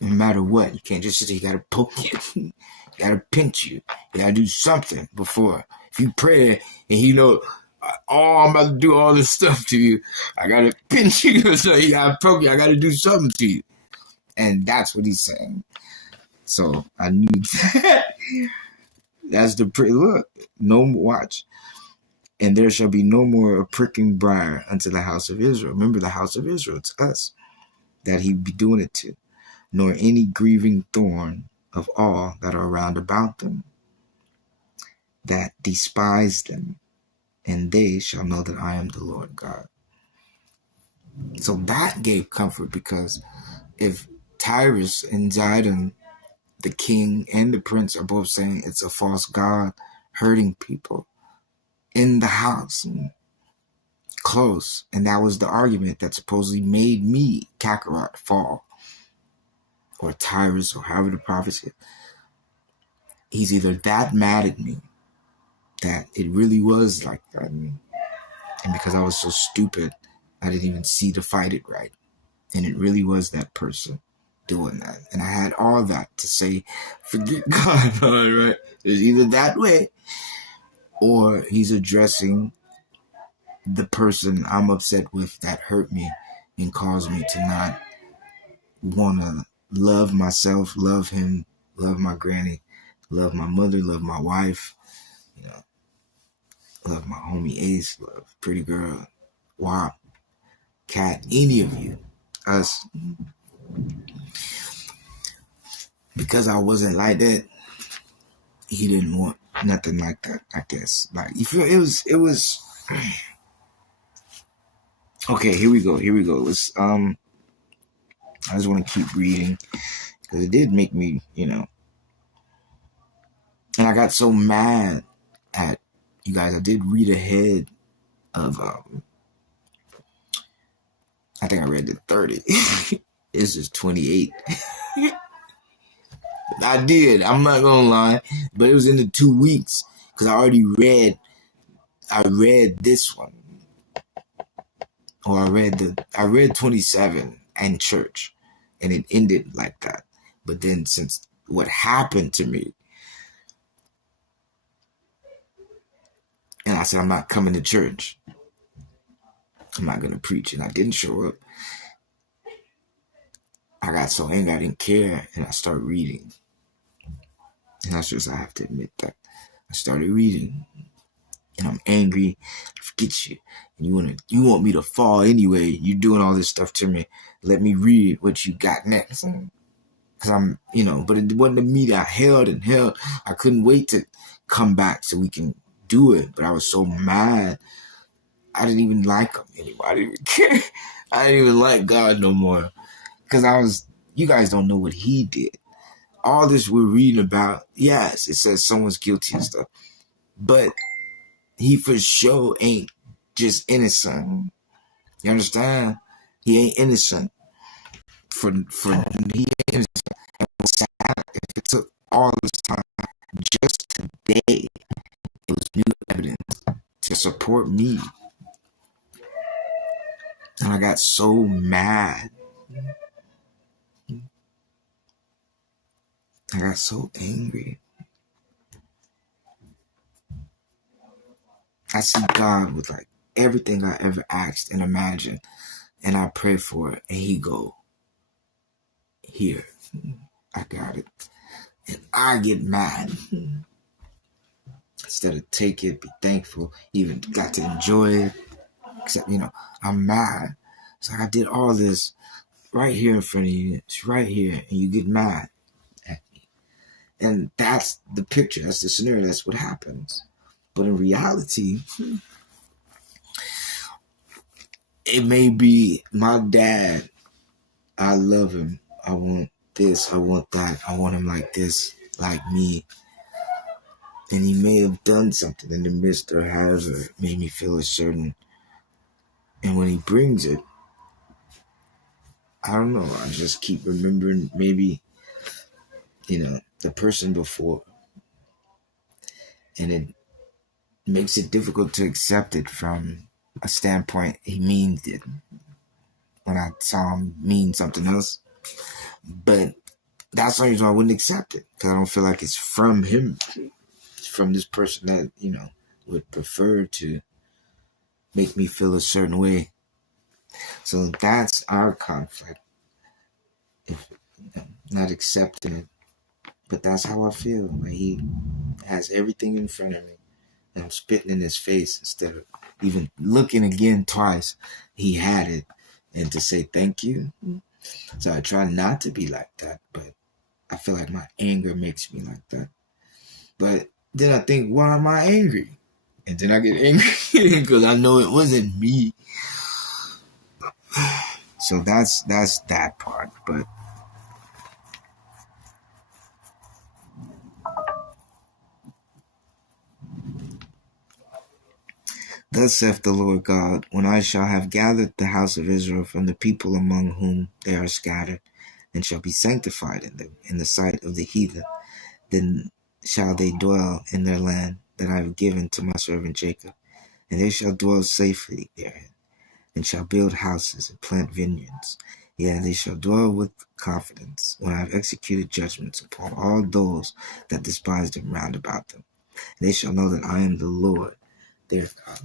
No matter what, you can't just sit there. You got to poke you. You got to pinch you. You got to do something before. If you pray and you know, oh, I'm about to do all this stuff to you, I got to pinch you. So you got to poke you. I got to do something to you. And that's what he's saying. So I knew that. That's the look. No, watch. And there shall be no more a pricking briar unto the house of Israel. Remember the house of Israel. It's us that he be doing it to. Nor any grieving thorn of all that are round about them, that despise them. And they shall know that I am the Lord God. So that gave comfort, because if Tyrice and Zidon, the king and the prince, are both saying it's a false god hurting people in the house, close, and that was the argument that supposedly made me, Kakarot, fall, or Tyrice, or however the prophet said, he's either that mad at me that it really was like that, and because I was so stupid, I didn't even see to fight it right, and it really was that person doing that. And I had all that to say, forget God, all right? It's either that way, or he's addressing the person I'm upset with that hurt me and caused me to not want to love myself, love him, love my granny, love my mother, love my wife, you know, love my homie Ace, love Pretty Girl, Wop, Cat, any of you, us. Because I wasn't like that, he didn't want nothing like that, I guess. Like, you feel it was okay, here we go. Let's I just want to keep reading because it did make me, and I got so mad at you guys. I did read ahead of I think I read the 30. This is 28. I did. I'm not gonna lie, but it was in the 2 weeks because I already read. I read this one, or I read 27 and church, and it ended like that. But then since what happened to me, and I said I'm not coming to church. I'm not gonna preach, and I didn't show up. I got so angry I didn't care, and I started reading. And I have to admit that I started reading, and I'm angry. I forget you, and you want me to fall anyway. You're doing all this stuff to me. Let me read what you got next, because I'm, But it wasn't the me that I held and held. I couldn't wait to come back so we can do it. But I was so mad. I didn't even like him anymore. I didn't even care. I didn't even like God no more, because you guys don't know what he did. All this we're reading about, yes, it says someone's guilty and stuff, but he for sure ain't just innocent. You understand? He ain't innocent. He ain't innocent. And it's sad if it took all this time just today, it was new evidence to support me. And I got so mad. I got so angry. I see God with like everything I ever asked and imagined, and I pray for it, and he go, here, I got it. And I get mad. Instead of take it, be thankful, even got to enjoy it. Except, I'm mad. It's like I did all this right here in front of you. It's right here, and you get mad at me. And that's the picture. That's the scenario. That's what happens. But in reality, it may be my dad. I love him. I want this. I want that. I want him like this, like me. And he may have done something in the midst or however made me feel a certain. And when he brings it, I don't know. I just keep remembering maybe, the person before. And it makes it difficult to accept it from a standpoint he means it. When I saw him mean something else. But that's the reason why I wouldn't accept it. Because I don't feel like it's from him. It's from this person that, would prefer to make me feel a certain way. So that's our conflict. If, not accepting it. But that's how I feel. Like he has everything in front of me. And I'm spitting in his face instead of even looking again twice. He had it. And to say thank you. So I try not to be like that. But I feel like my anger makes me like that. But then I think, why am I angry? And then I get angry because I know it wasn't me. So that's that part. But thus saith the Lord God, when I shall have gathered the house of Israel from the people among whom they are scattered, and shall be sanctified in the sight of the heathen, then shall they dwell in their land that I have given to my servant Jacob, and they shall dwell safely therein, and shall build houses and plant vineyards. Yea, they shall dwell with confidence when I have executed judgments upon all those that despise them round about them. And they shall know that I am the Lord their God.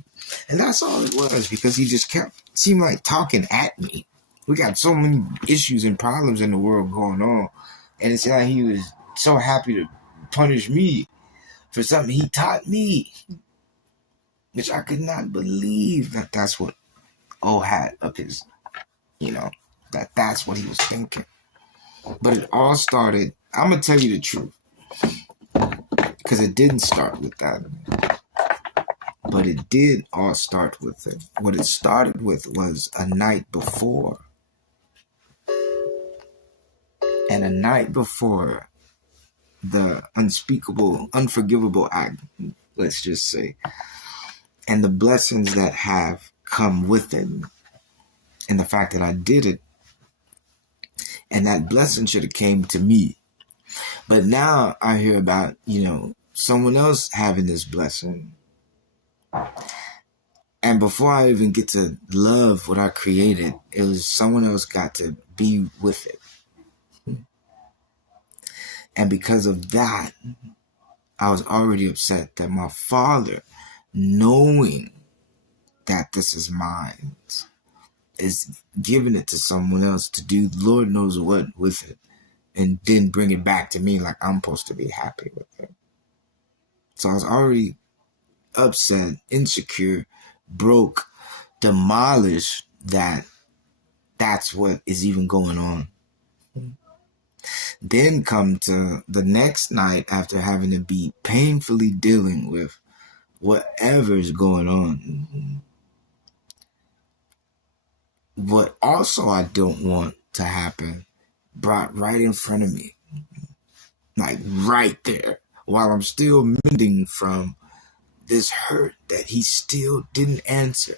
And that's all it was, because he just seemed like talking at me. We got so many issues and problems in the world going on, and it's like he was so happy to punish me for something he taught me, which I could not believe that that's what had up his, that's what he was thinking. But it all started, I'm going to tell you the truth, Because it didn't start with that. But it did all start with it. What it started with was a night before. And a night before the unspeakable, unforgivable act, let's just say, and the blessings that have come with it, and the fact that I did it, and that blessing should have came to me. But now I hear about, someone else having this blessing. And before I even get to love what I created, it was someone else got to be with it. And because of that, I was already upset that my father, knowing that this is mine, is giving it to someone else to do Lord knows what with it, and then bring it back to me like I'm supposed to be happy with it. So I was already upset, insecure, broke, demolished that that's what is even going on. Then come to the next night after having to be painfully dealing with whatever is going on. What also I don't want to happen brought right in front of me. Like right there. While I'm still mending from this hurt that he still didn't answer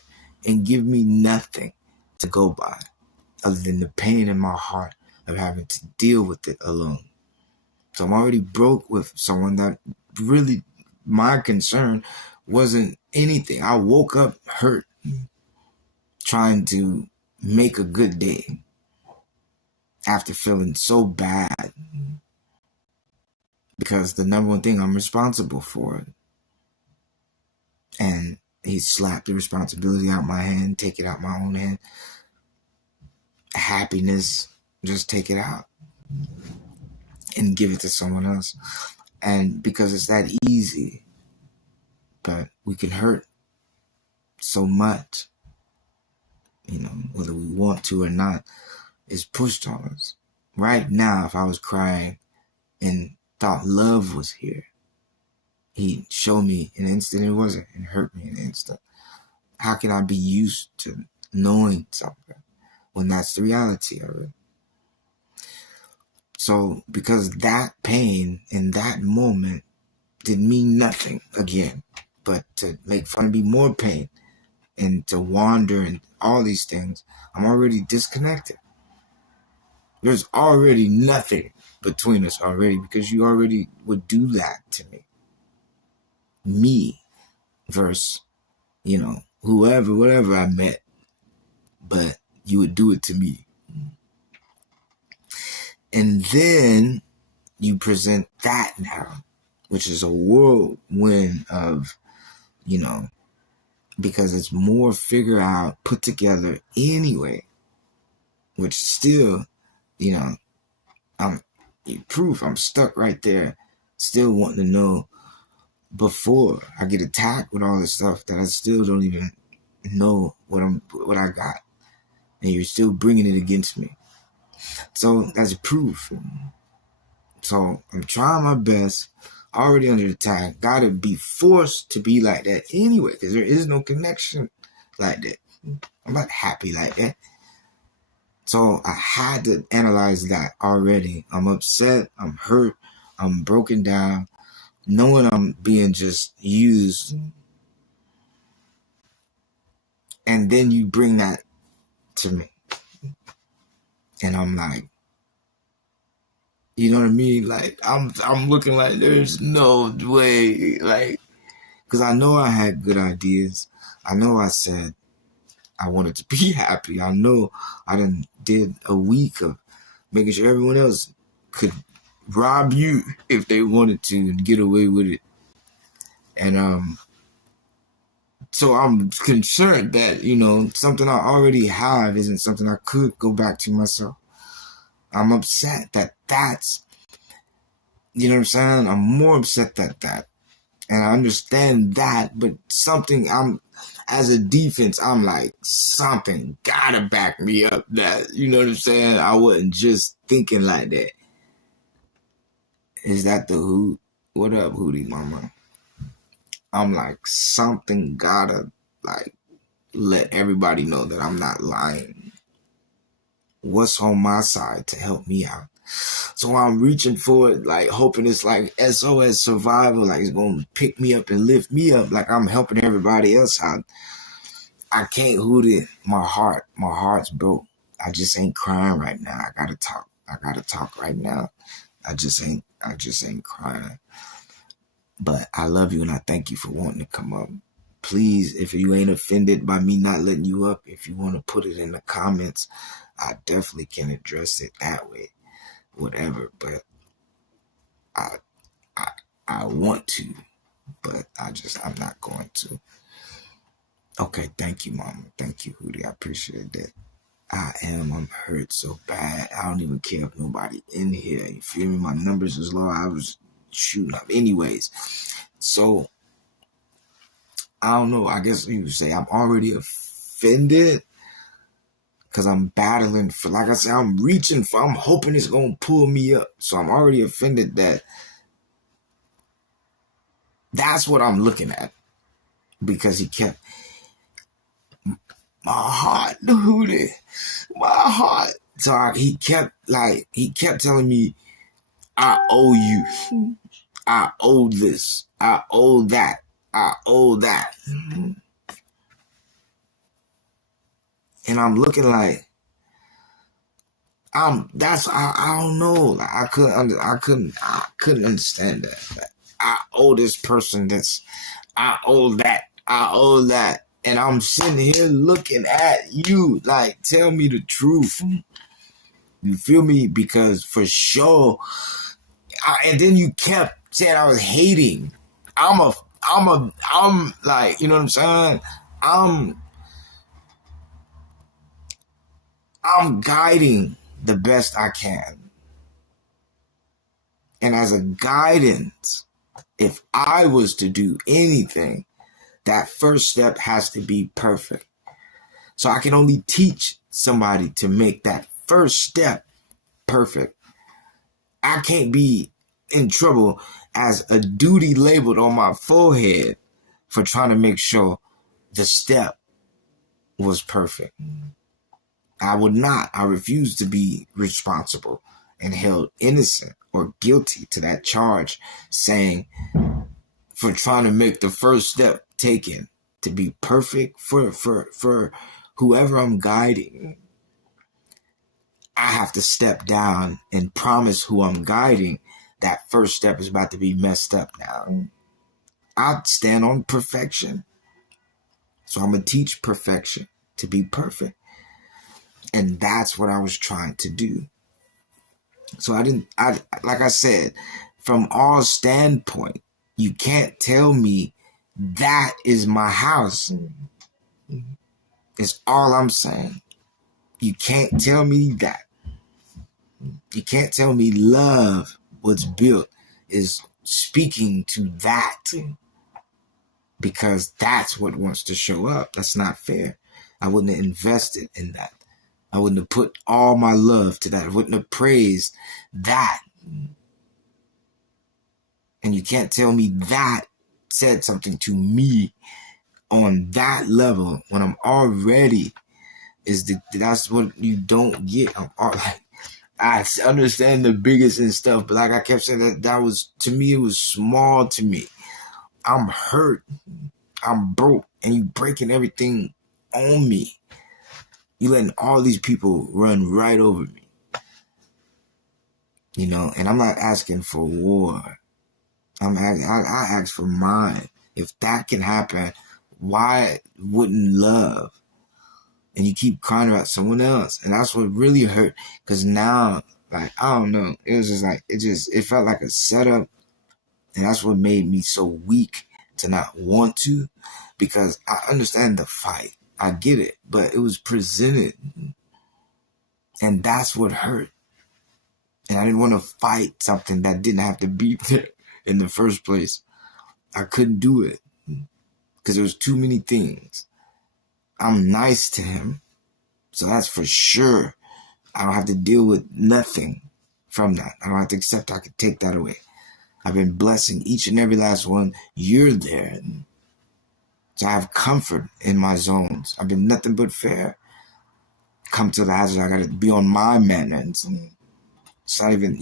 and give me nothing to go by other than the pain in my heart of having to deal with it alone. So I'm already broke with someone that really, my concern wasn't anything. I woke up hurt, trying to make a good day after feeling so bad, because the number one thing I'm responsible for. And he slapped the responsibility out my hand, take it out my own hand. Happiness, just take it out and give it to someone else. And because it's that easy, but we can hurt so much, whether we want to or not, is pushed on us. Right now, if I was crying and thought love was here, he'd show me in an instant it wasn't, and hurt me in an instant. How can I be used to knowing something when that's the reality of it? So because that pain in that moment didn't mean nothing again, but to make fun of me more pain and to wander and all these things, I'm already disconnected. There's already nothing between us already, because you already would do that to me. Me versus, whoever, whatever I met, but you would do it to me. And then you present that now, which is a whirlwind of, because it's more figure out, put together anyway, which still, I'm proof I'm stuck right there, still wanting to know before I get attacked with all this stuff that I still don't even know what I got, and you're still bringing it against me. So that's proof. So I'm trying my best, already under attack, gotta be forced to be like that anyway, because there is no connection like that. I'm not happy like that. So I had to analyze that already. I'm upset, I'm hurt, I'm broken down, knowing I'm being just used. And then you bring that to me. And I'm like, you know what I mean? Like, I'm looking like there's no way. Like, because I know I had good ideas. I know I said I wanted to be happy. I know I done did a week of making sure everyone else could rob you if they wanted to and get away with it. And so I'm concerned that, something I already have isn't something I could go back to myself. I'm upset that that's, you know what I'm saying? I'm more upset that. And I understand that, but something as a defense, I'm like, something gotta back me up that, you know what I'm saying? I wasn't just thinking like that. Is that the hoot? What up, Hootie Mama? I'm like, something gotta, like, let everybody know that I'm not lying. What's on my side to help me out? So I'm reaching for it, like, hoping it's like SOS survival, like it's gonna pick me up and lift me up, like I'm helping everybody else out. I can't hoot it. My heart's broke. I just ain't crying right now. I gotta talk right now. I just ain't crying. But I love you and I thank you for wanting to come up. Please, if you ain't offended by me not letting you up, if you want to put it in the comments, I definitely can address it that way. Whatever. But I want to, but I'm not going to. Okay, thank you, Mama. Thank you, Hootie. I appreciate that. I'm hurt so bad. I don't even care if nobody in here. You feel me? My numbers is low. I was shooting up. Anyways, so I don't know. I guess you would say I'm already offended because I'm battling for, like I said, I'm hoping it's going to pull me up. So I'm already offended that's what I'm looking at, because he kept my heart, Hootie, my heart. So he kept telling me, I owe you. I owe this. I owe that. I owe that. And I'm looking like, I don't know. Like I couldn't understand that. Like, I owe this person this. I owe that. I owe that. And I'm sitting here looking at you like, tell me the truth. You feel me? Because for sure, and then you kept saying I was hating. I'm like, you know what I'm saying? I'm guiding the best I can. And as a guidance, if I was to do anything, that first step has to be perfect. So I can only teach somebody to make that first step perfect. I can't be in trouble as a duty labeled on my forehead for trying to make sure the step was perfect. I would not. I refuse to be responsible and held innocent or guilty to that charge, saying for trying to make the first step taken to be perfect for whoever I'm guiding. I have to step down and promise who I'm guiding that first step is about to be messed up now. I stand on perfection. So I'm going to teach perfection to be perfect. And that's what I was trying to do. So like I said, from all standpoint, you can't tell me that is my house. It's all I'm saying. You can't tell me that. You can't tell me love, what's built, is speaking to that, because that's what wants to show up. That's not fair. I wouldn't have invested in that. I wouldn't have put all my love to that. I wouldn't have praised that. And you can't tell me that said something to me on that level when I'm already that's what you don't get. I understand the biggest and stuff, but like I kept saying, that was, to me, it was small to me. I'm hurt. I'm broke. And you breaking everything on me. You letting all these people run right over me. You know, and I'm not asking for war. I ask for mine. If that can happen, why wouldn't love? And you keep crying about someone else. And that's what really hurt. Because now, like, I don't know. It was just like, it felt like a setup. And that's what made me so weak to not want to. Because I understand the fight. I get it. But it was presented. And that's what hurt. And I didn't want to fight something that didn't have to be there in the first place. I couldn't do it. Because there was too many things. I'm nice to him. So that's for sure. I don't have to deal with nothing from that. I don't have to accept I could take that away. I've been blessing each and every last one. You're there. So I have comfort in my zones. I've been nothing but fair. Come to the hazard, I gotta be on my manners. And it's not even,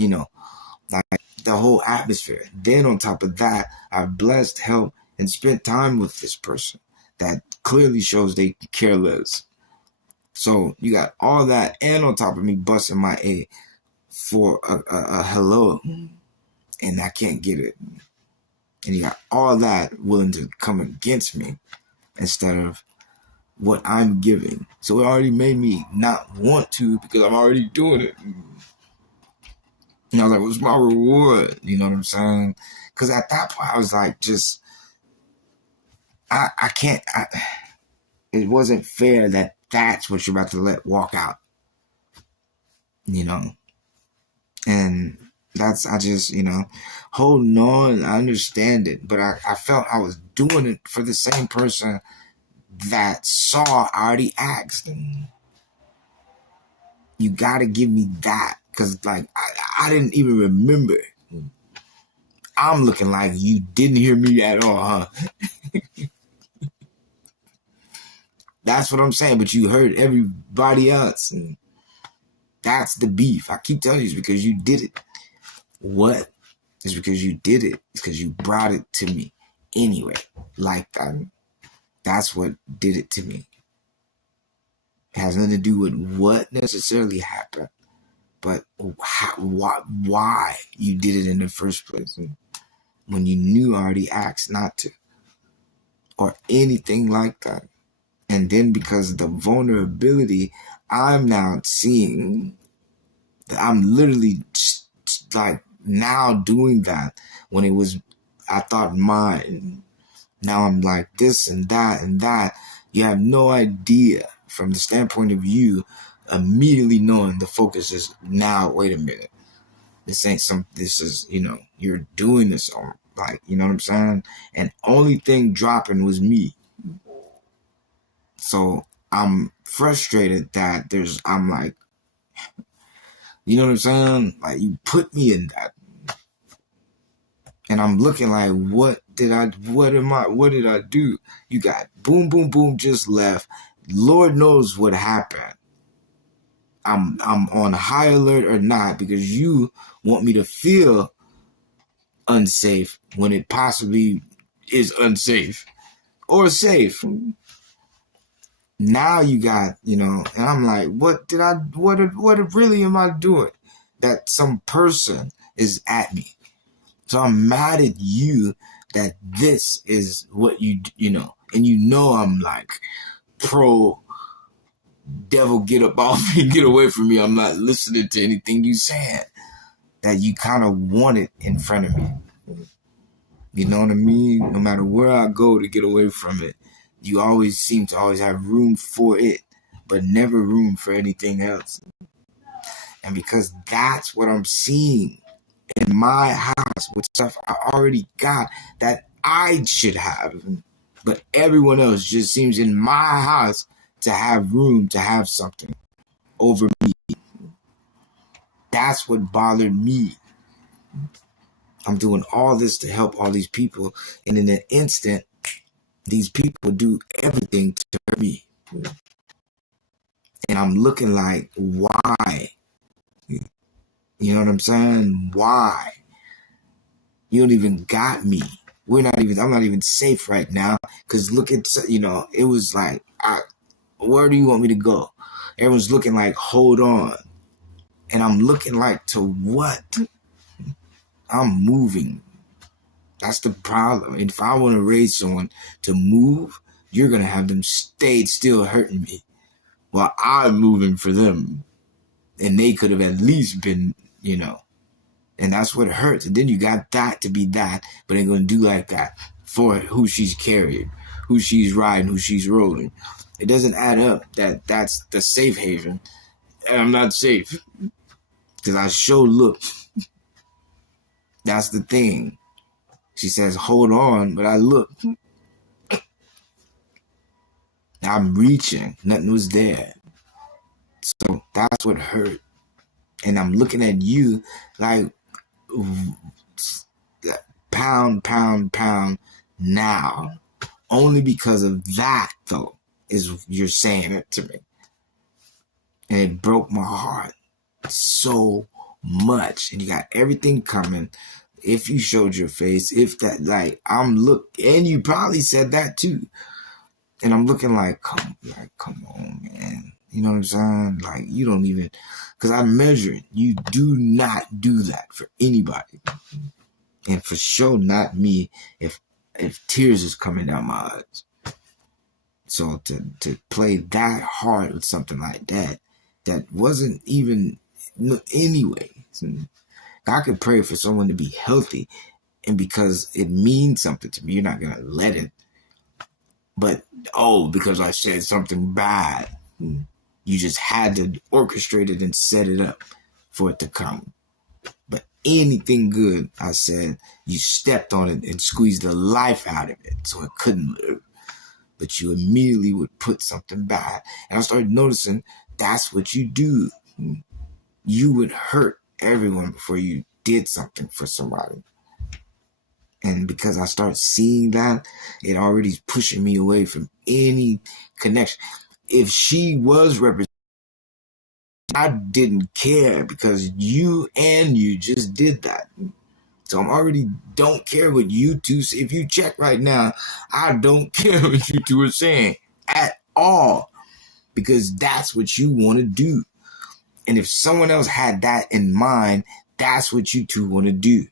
like the whole atmosphere. Then on top of that, I've blessed, helped, and spent time with this person that clearly shows they care less. So you got all that, and on top of me busting my A for a hello, and I can't get it. And you got all that willing to come against me instead of what I'm giving. So it already made me not want to because I'm already doing it. And I was like, what's my reward? You know what I'm saying? Because at that point, I was like, I can't, it wasn't fair that that's what you're about to let walk out. And I just, holding on, I understand it. But I felt I was doing it for the same person that saw I already asked. And you got to give me that. Because, like, I didn't even remember. I'm looking like you didn't hear me at all, huh? That's what I'm saying. But you heard everybody else. And that's the beef. I keep telling you, it's because you did it. What? It's because you did it. It's because you brought it to me anyway. Like that. That's what did it to me. It has nothing to do with what necessarily happened, but why you did it in the first place. And when you knew I already asked not to. Or anything like that. And then because of the vulnerability, I'm now seeing that I'm literally like now doing that when it was, I thought mine. Now I'm like this and that and that. You have no idea from the standpoint of you immediately knowing the focus is now, wait a minute. This is, you're doing this on, like, you know what I'm saying? And only thing dropping was me. So I'm frustrated that I'm like, you know what I'm saying? Like, you put me in that. And I'm looking like, what did I do? You got boom, boom, boom, just left. Lord knows what happened. I'm on high alert or not because you want me to feel unsafe when it possibly is unsafe or safe. Now you got, and I'm like, what really am I doing? That some person is at me. So I'm mad at you that this is what and I'm like pro devil, get up off me, get away from me. I'm not listening to anything you saying that you kind of want it in front of me. You know what I mean? No matter where I go to get away from it, you always seem to always have room for it, but never room for anything else. And because that's what I'm seeing in my house with stuff I already got that I should have, but everyone else just seems in my house to have room to have something over me. That's what bothered me. I'm doing all this to help all these people, and in an instant, these people do everything to hurt me. And I'm looking like, why? You know what I'm saying? Why? You don't even got me. I'm not even safe right now. Because look at, it was like, where do you want me to go? Everyone's looking like, hold on. And I'm looking like, to what? I'm moving. That's the problem. And if I want to raise someone to move, you're going to have them stay still hurting me while I'm moving for them. And they could have at least been, and that's what hurts. And then you got that to be that, but ain't going to do like that for who she's carrying, who she's riding, who she's rolling. It doesn't add up that that's the safe haven. And I'm not safe because I sure look. That's the thing. She says, hold on, but I look. I'm reaching. Nothing was there. So that's what hurt. And I'm looking at you like, pound now. Only because of that, though, is you're saying it to me. And it broke my heart so much. And you got everything coming. If you showed your face, if that, like, and you probably said that too. And I'm looking like, come on, man. You know what I'm saying? Like, you don't even, because I measure it. You do not do that for anybody. And for sure, not me if tears is coming down my eyes. So to play that hard with something like that wasn't even, anyway. I could pray for someone to be healthy, and because it means something to me, you're not going to let it. But, because I said something bad, you just had to orchestrate it and set it up for it to come. But anything good I said, you stepped on it and squeezed the life out of it so it couldn't live. But you immediately would put something bad. And I started noticing that's what you do. You would hurt everyone before you did something for somebody. And because I start seeing that, it already's pushing me away from any connection. If she was represented, I didn't care because you just did that. So I'm already don't care what you two say. If you check right now, I don't care what you two are saying at all, because that's what you want to do. And if someone else had that in mind, that's what you two want to do.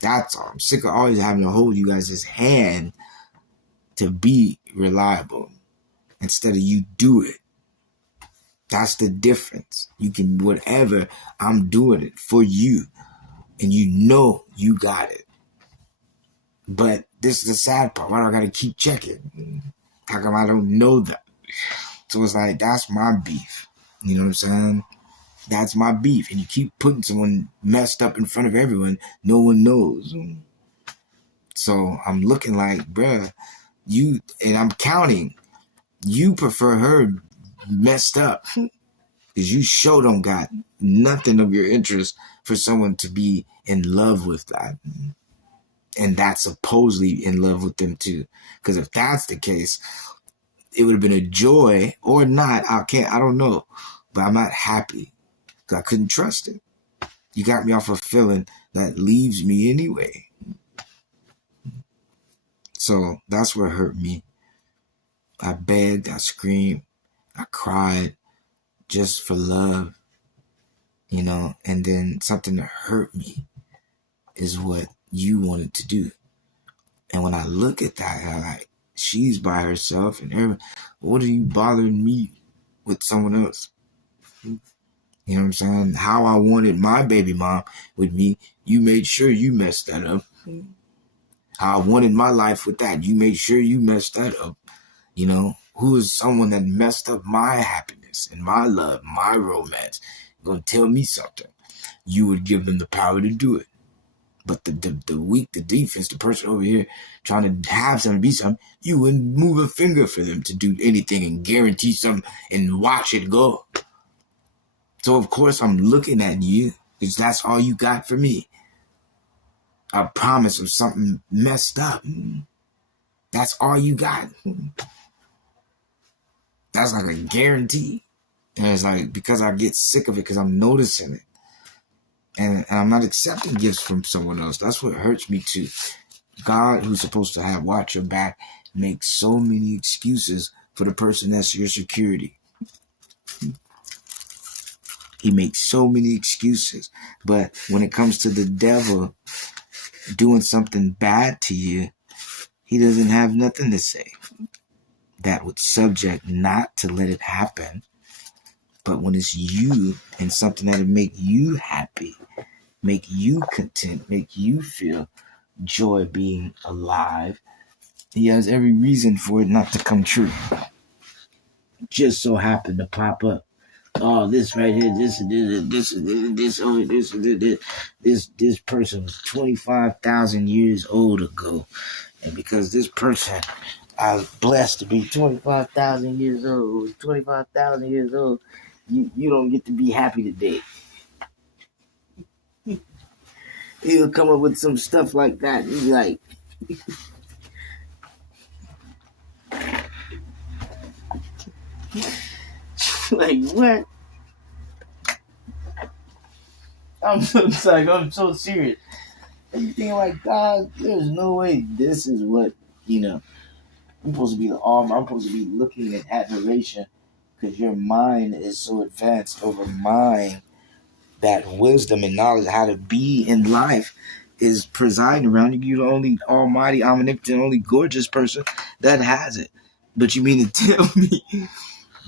That's all. I'm sick of always having to hold you guys' hand to be reliable instead of you do it. That's the difference. You can, whatever, I'm doing it for you. And you know you got it. But this is the sad part. Why do I got to keep checking? How come I don't know that? So it's like, that's my beef. You know what I'm saying? That's my beef. And you keep putting someone messed up in front of everyone. No one knows. So I'm looking like, bruh, and I'm counting. You prefer her messed up. Because you sure don't got nothing of your interest for someone to be in love with that. And that's supposedly in love with them too. Because if that's the case, it would have been a joy or not. I don't know. But I'm not happy because I couldn't trust it. You got me off a feeling that leaves me anyway. So that's what hurt me. I begged, I screamed, I cried just for love, and then something that hurt me is what you wanted to do. And when I look at that, I'm like, she's by herself and what are you bothering me with someone else? You know what I'm saying? How I wanted my baby mom with me, you made sure you messed that up. How I wanted my life with that, you made sure you messed that up. Who is someone that messed up my happiness and my love, my romance, gonna tell me something? You would give them the power to do it. But the weak, the defense, the person over here trying to have something, be something, you wouldn't move a finger for them to do anything and guarantee something and watch it go. So, of course, I'm looking at you because that's all you got for me. A promise of something messed up. That's all you got. That's like a guarantee. And it's like, because I get sick of it because I'm noticing it. And I'm not accepting gifts from someone else. That's what hurts me too. God, who's supposed to have watch your back, makes so many excuses for the person that's your security. He makes so many excuses. But when it comes to the devil doing something bad to you, he doesn't have nothing to say. That would subject not to let it happen. But when it's you and something that'll make you happy, make you content, make you feel joy being alive, he has every reason for it not to come true. Just so happened to pop up. Oh, this right here, this person was 25,000 years old ago. And because this person, I was blessed to be 25,000 years old, 25,000 years old, you don't get to be happy today. He'll come up with some stuff like that. He's like, like what? I'm so serious. And you think like, God, there's no way this is what, I'm supposed to be I'm supposed to be looking at admiration because your mind is so advanced over mine that wisdom and knowledge how to be in life is presiding around you. You're the only almighty, omnipotent, only gorgeous person that has it. But you mean to tell me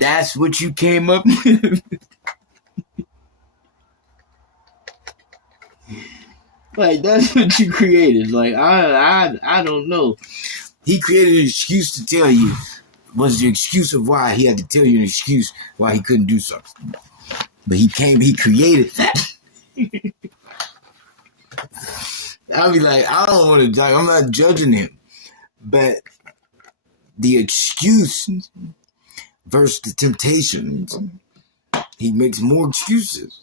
that's what you came up with? Like, that's what you created. Like, I don't know. He created an excuse to tell you. Was the excuse of why he had to tell you an excuse why he couldn't do something. But he created that. I'll be like, I don't want to judge. I'm not judging him. But the excuse versus the temptations, he makes more excuses.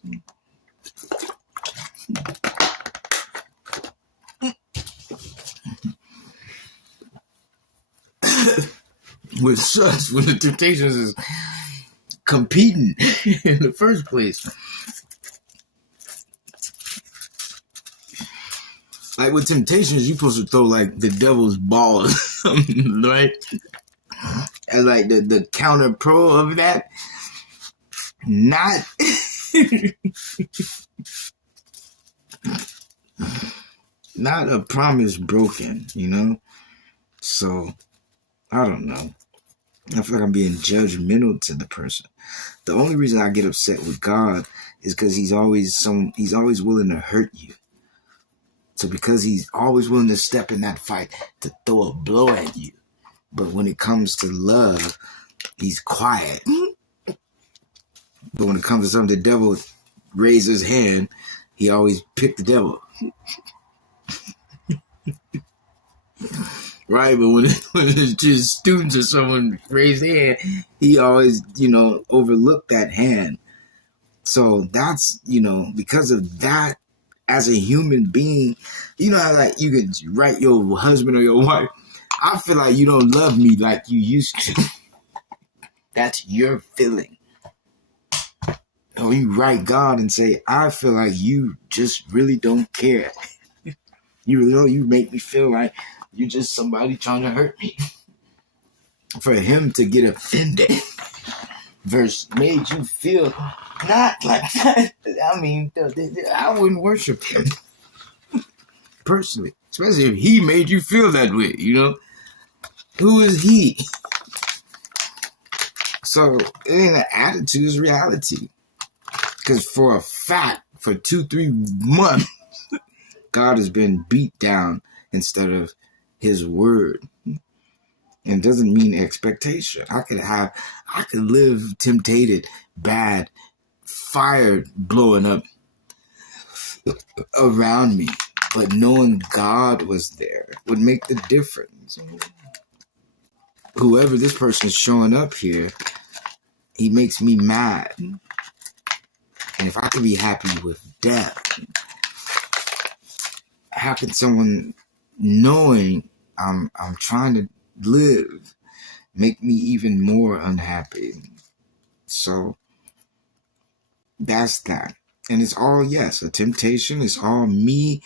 Which sucks when the temptations is competing in the first place. Like with temptations, you're supposed to throw like the devil's balls, right? As like the counter pro of that. Not not a promise broken, So I don't know. I feel like I'm being judgmental to the person. The only reason I get upset with God is because he's always willing to hurt you. So because he's always willing to step in that fight to throw a blow at you. But when it comes to love, he's quiet. But when it comes to something the devil raises his hand, he always picked the devil. Right, but when it's just students or someone raise their hand, he always, overlooked that hand. So that's, because of that, as a human being, how like you could write your husband or your wife, I feel like you don't love me like you used to. That's your feeling. Or you write God and say, I feel like you just really don't care. You make me feel like you're just somebody trying to hurt me. For him to get offended verse made you feel not like that. I mean, I wouldn't worship him personally, especially if he made you feel that way. Who is he? So it ain't an attitude, it's reality. Because for a fact, for 2-3 months, God has been beat down instead of his word. And doesn't mean expectation. I could live tempted, bad, fire blowing up around me. But knowing God was there would make the difference. Whoever this person is showing up here, he makes me mad. And if I could be happy with death, how can someone knowing I'm trying to live make me even more unhappy? So that's that. And it's all, yes, a temptation. It's all me.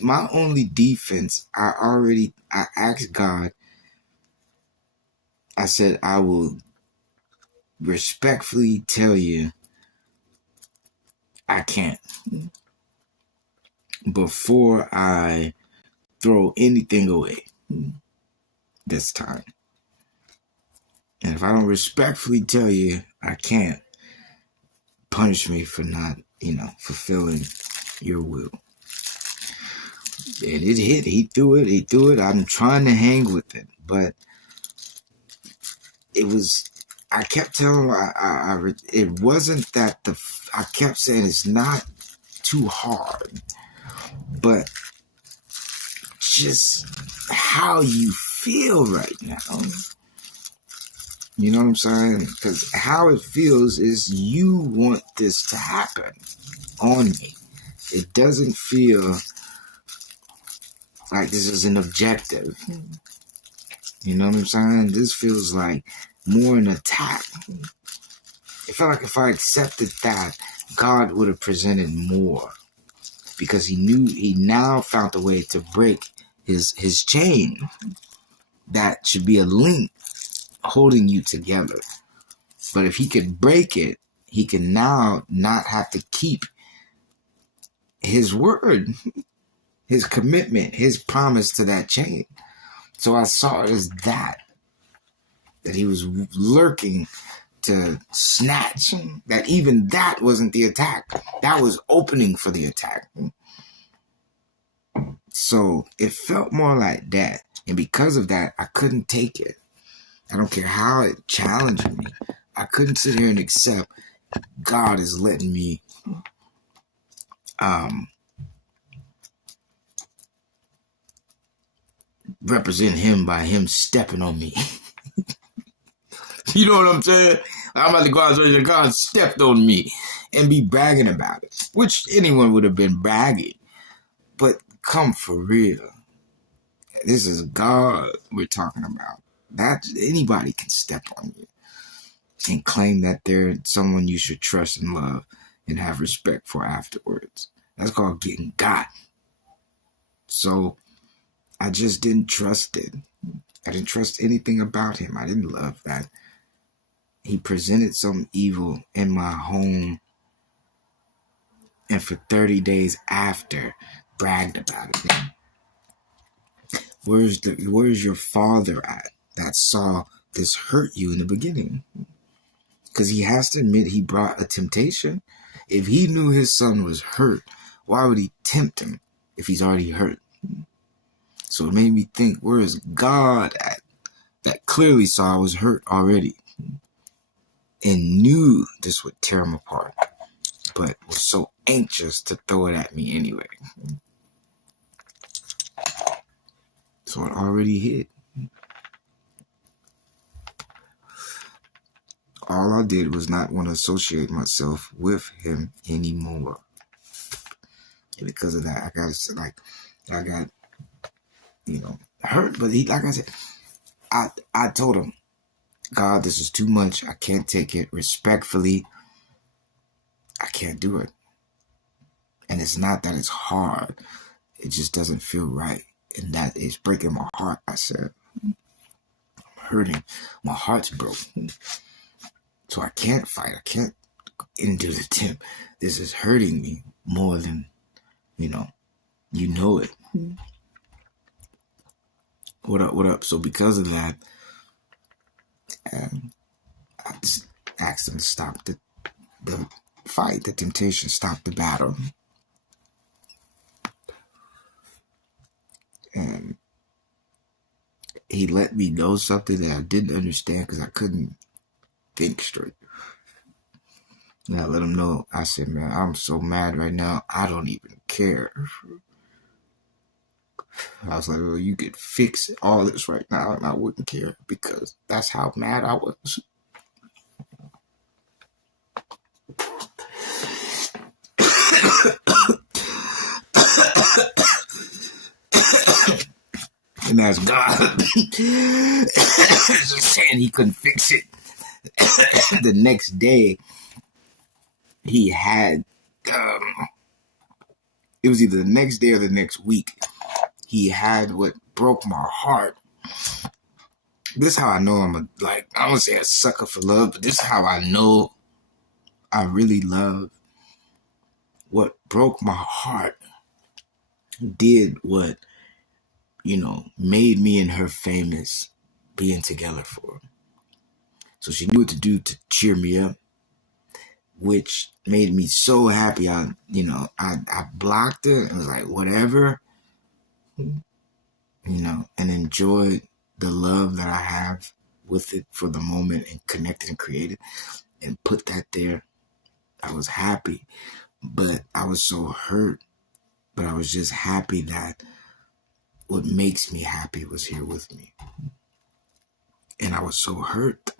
My only defense, I asked God, I said, I will respectfully tell you I can't before I throw anything away this time. And if I don't respectfully tell you I can't, punish me for not, fulfilling your will. And it hit. He threw it. I'm trying to hang with it. But it was, I kept telling him, it wasn't that I kept saying it's not too hard. But just how you feel right now. You know what I'm saying? Because how it feels is you want this to happen on me. It doesn't feel Like this is an objective. You know what I'm saying? This feels like more an attack. It felt like if I accepted that, God would have presented more. Because he knew he now found a way to break his chain. That should be a link holding you together. But if he could break it, he can now not have to keep his word, his commitment, his promise to that chain. So I saw it as that he was lurking to snatch, that even that wasn't the attack. That was opening for the attack. So it felt more like that. And because of that, I couldn't take it. I don't care how it challenged me. I couldn't sit here and accept God is letting me represent him by him stepping on me. You know what I'm saying? I'm about to go out and God stepped on me and be bragging about it, which anyone would have been bragging. But come for real. This is God we're talking about. That anybody can step on you and claim that they're someone you should trust and love and have respect for afterwards. That's called getting got. So I just didn't trust it. I didn't trust anything about him. I didn't love that. He presented some evil in my home and for 30 days after bragged about it. Where's your father at that saw this hurt you in the beginning? Because he has to admit he brought a temptation. If he knew his son was hurt, why would he tempt him if he's already hurt? So it made me think, where is God at that clearly saw I was hurt already and knew this would tear him apart, but was so anxious to throw it at me anyway. So it already hit. All I did was not want to associate myself with him anymore. And because of that, I got, hurt. But like I said, I told him, God, this is too much. I can't take it. Respectfully, I can't do it. And it's not that it's hard. It just doesn't feel right. And that is breaking my heart, I said. I'm hurting. My heart's broken. So I can't fight. I can't endure the temp. This is hurting me more than, you know it. What up? So because of that, I just asked him to stop the fight, the temptation, stop the battle. And he let me know something that I didn't understand because I couldn't think straight. And I let him know, I said, man, I'm so mad right now, I don't even care. I was like, well, you could fix all this right now and I wouldn't care because that's how mad I was. And that's God just saying he couldn't fix it. The next day, he had, it was either the next day or the next week, he had what broke my heart. This is how I know I don't want to say a sucker for love, but this is how I know I really love. What broke my heart did what, made me and her famous being together for. So she knew what to do to cheer me up, which made me so happy. I blocked it and was like, whatever, and enjoyed the love that I have with it for the moment and connected and created and put that there. I was happy, but I was so hurt, but I was just happy that what makes me happy was here with me. And I was so hurt.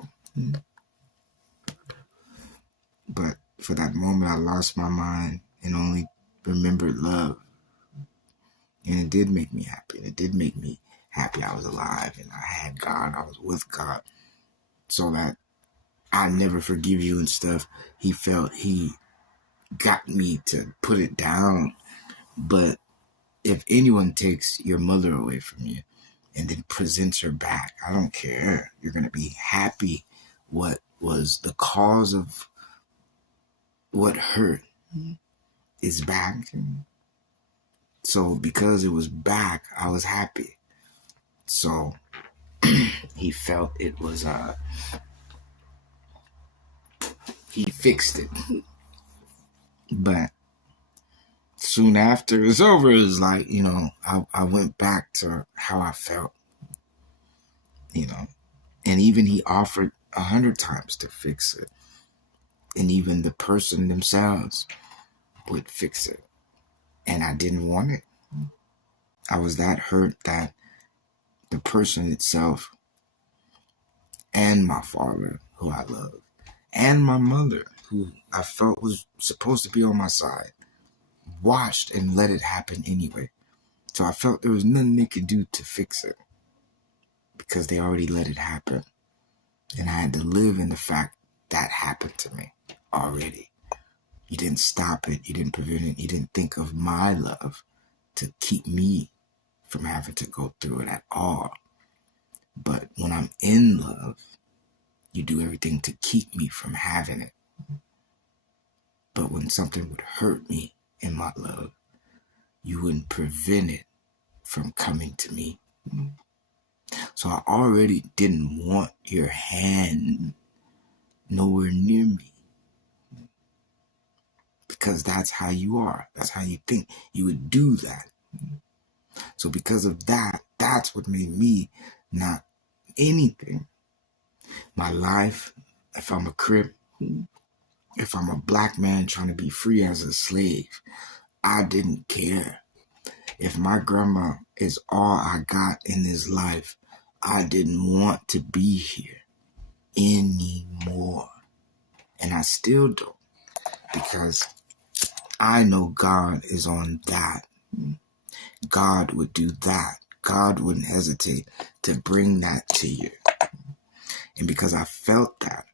But for that moment, I lost my mind and only remembered love. And it did make me happy. And it did make me happy I was alive and I had God. I was with God. So that I never forgive you and stuff. He felt he got me to put it down. But if anyone takes your mother away from you and then presents her back, I don't care. You're going to be happy. What was the cause of what hurt is back. So because it was back, I was happy. So he felt it was, he fixed it. But soon after it's over, it's like, you know, I went back to how I felt, you know, and even he offered 100 times to fix it. And even the person themselves would fix it. And I didn't want it. I was that hurt that the person itself and my father, who I love, and my mother, who I felt was supposed to be on my side, watched and let it happen anyway. So I felt there was nothing they could do to fix it because they already let it happen. And I had to live in the fact that happened to me already. You didn't stop it. You didn't prevent it. You didn't think of my love to keep me from having to go through it at all. But when I'm in love, you do everything to keep me from having it. But when something would hurt me in my love, you wouldn't prevent it from coming to me. So I already didn't want your hand nowhere near me. Because that's how you are. That's how you think. You would do that. So because of that, that's what made me not anything. My life, if I'm a Crip, if I'm a black man trying to be free as a slave, I didn't care. If my grandma is all I got in this life, I didn't want to be here anymore. And I still don't. Because I know God is on that. God would do that. God wouldn't hesitate to bring that to you. And because I felt that,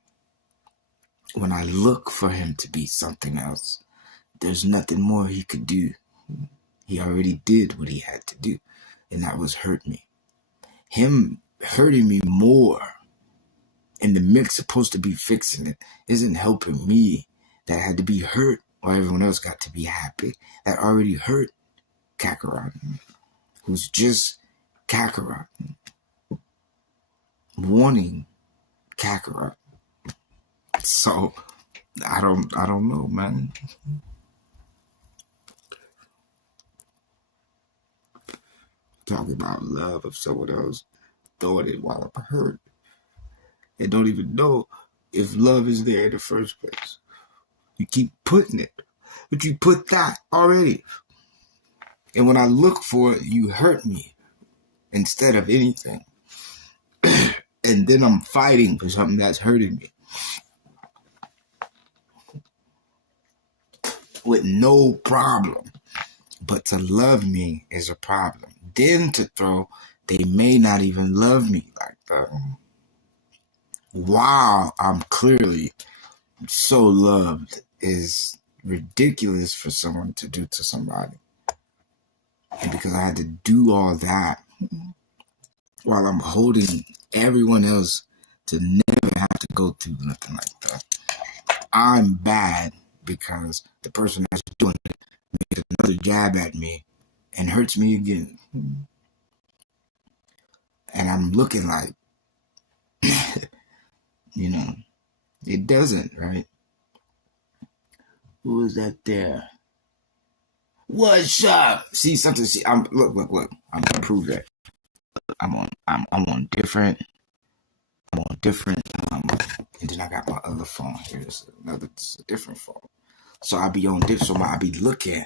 when I look for him to be something else, there's nothing more he could do. He already did what he had to do, and that was hurt me. Him hurting me more in the mix supposed to be fixing it isn't helping me that had to be hurt while everyone else got to be happy. That already hurt Kakarot, who's just Kakarot, wanting Kakarot. So I don't know, man. Talking about love of someone else, throwing it while I'm hurt, and don't even know if love is there in the first place. You keep putting it, but you put that already. And when I look for it, you hurt me instead of anything. And then I'm fighting for something that's hurting me with no problem. But to love me is a problem. Then to throw, they may not even love me like that. Wow, I'm clearly so loved is ridiculous for someone to do to somebody. And because I had to do all that while I'm holding everyone else to never have to go through nothing like that. I'm bad because the person that's doing it makes another jab at me and hurts me again. And I'm looking like, you know, it doesn't, right? Who is that there? What's up? See something? See, look. I'm gonna prove that. I'm on different. And then I got my other phone here. It's a different phone. So I be on this. So I be looking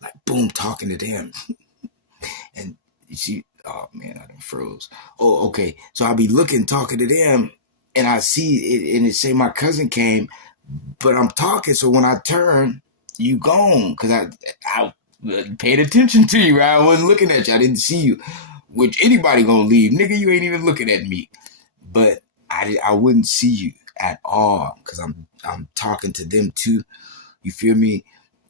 like boom, talking to them, and she. Oh man, I done froze. Oh, okay. So I be looking, talking to them, and I see it, and it say my cousin came, but I'm talking. So when I turn, you gone because I paid attention to you, right? I wasn't looking at you. I didn't see you. Which anybody gonna leave. Nigga, you ain't even looking at me. But I wouldn't see you at all because I'm talking to them too. You feel me?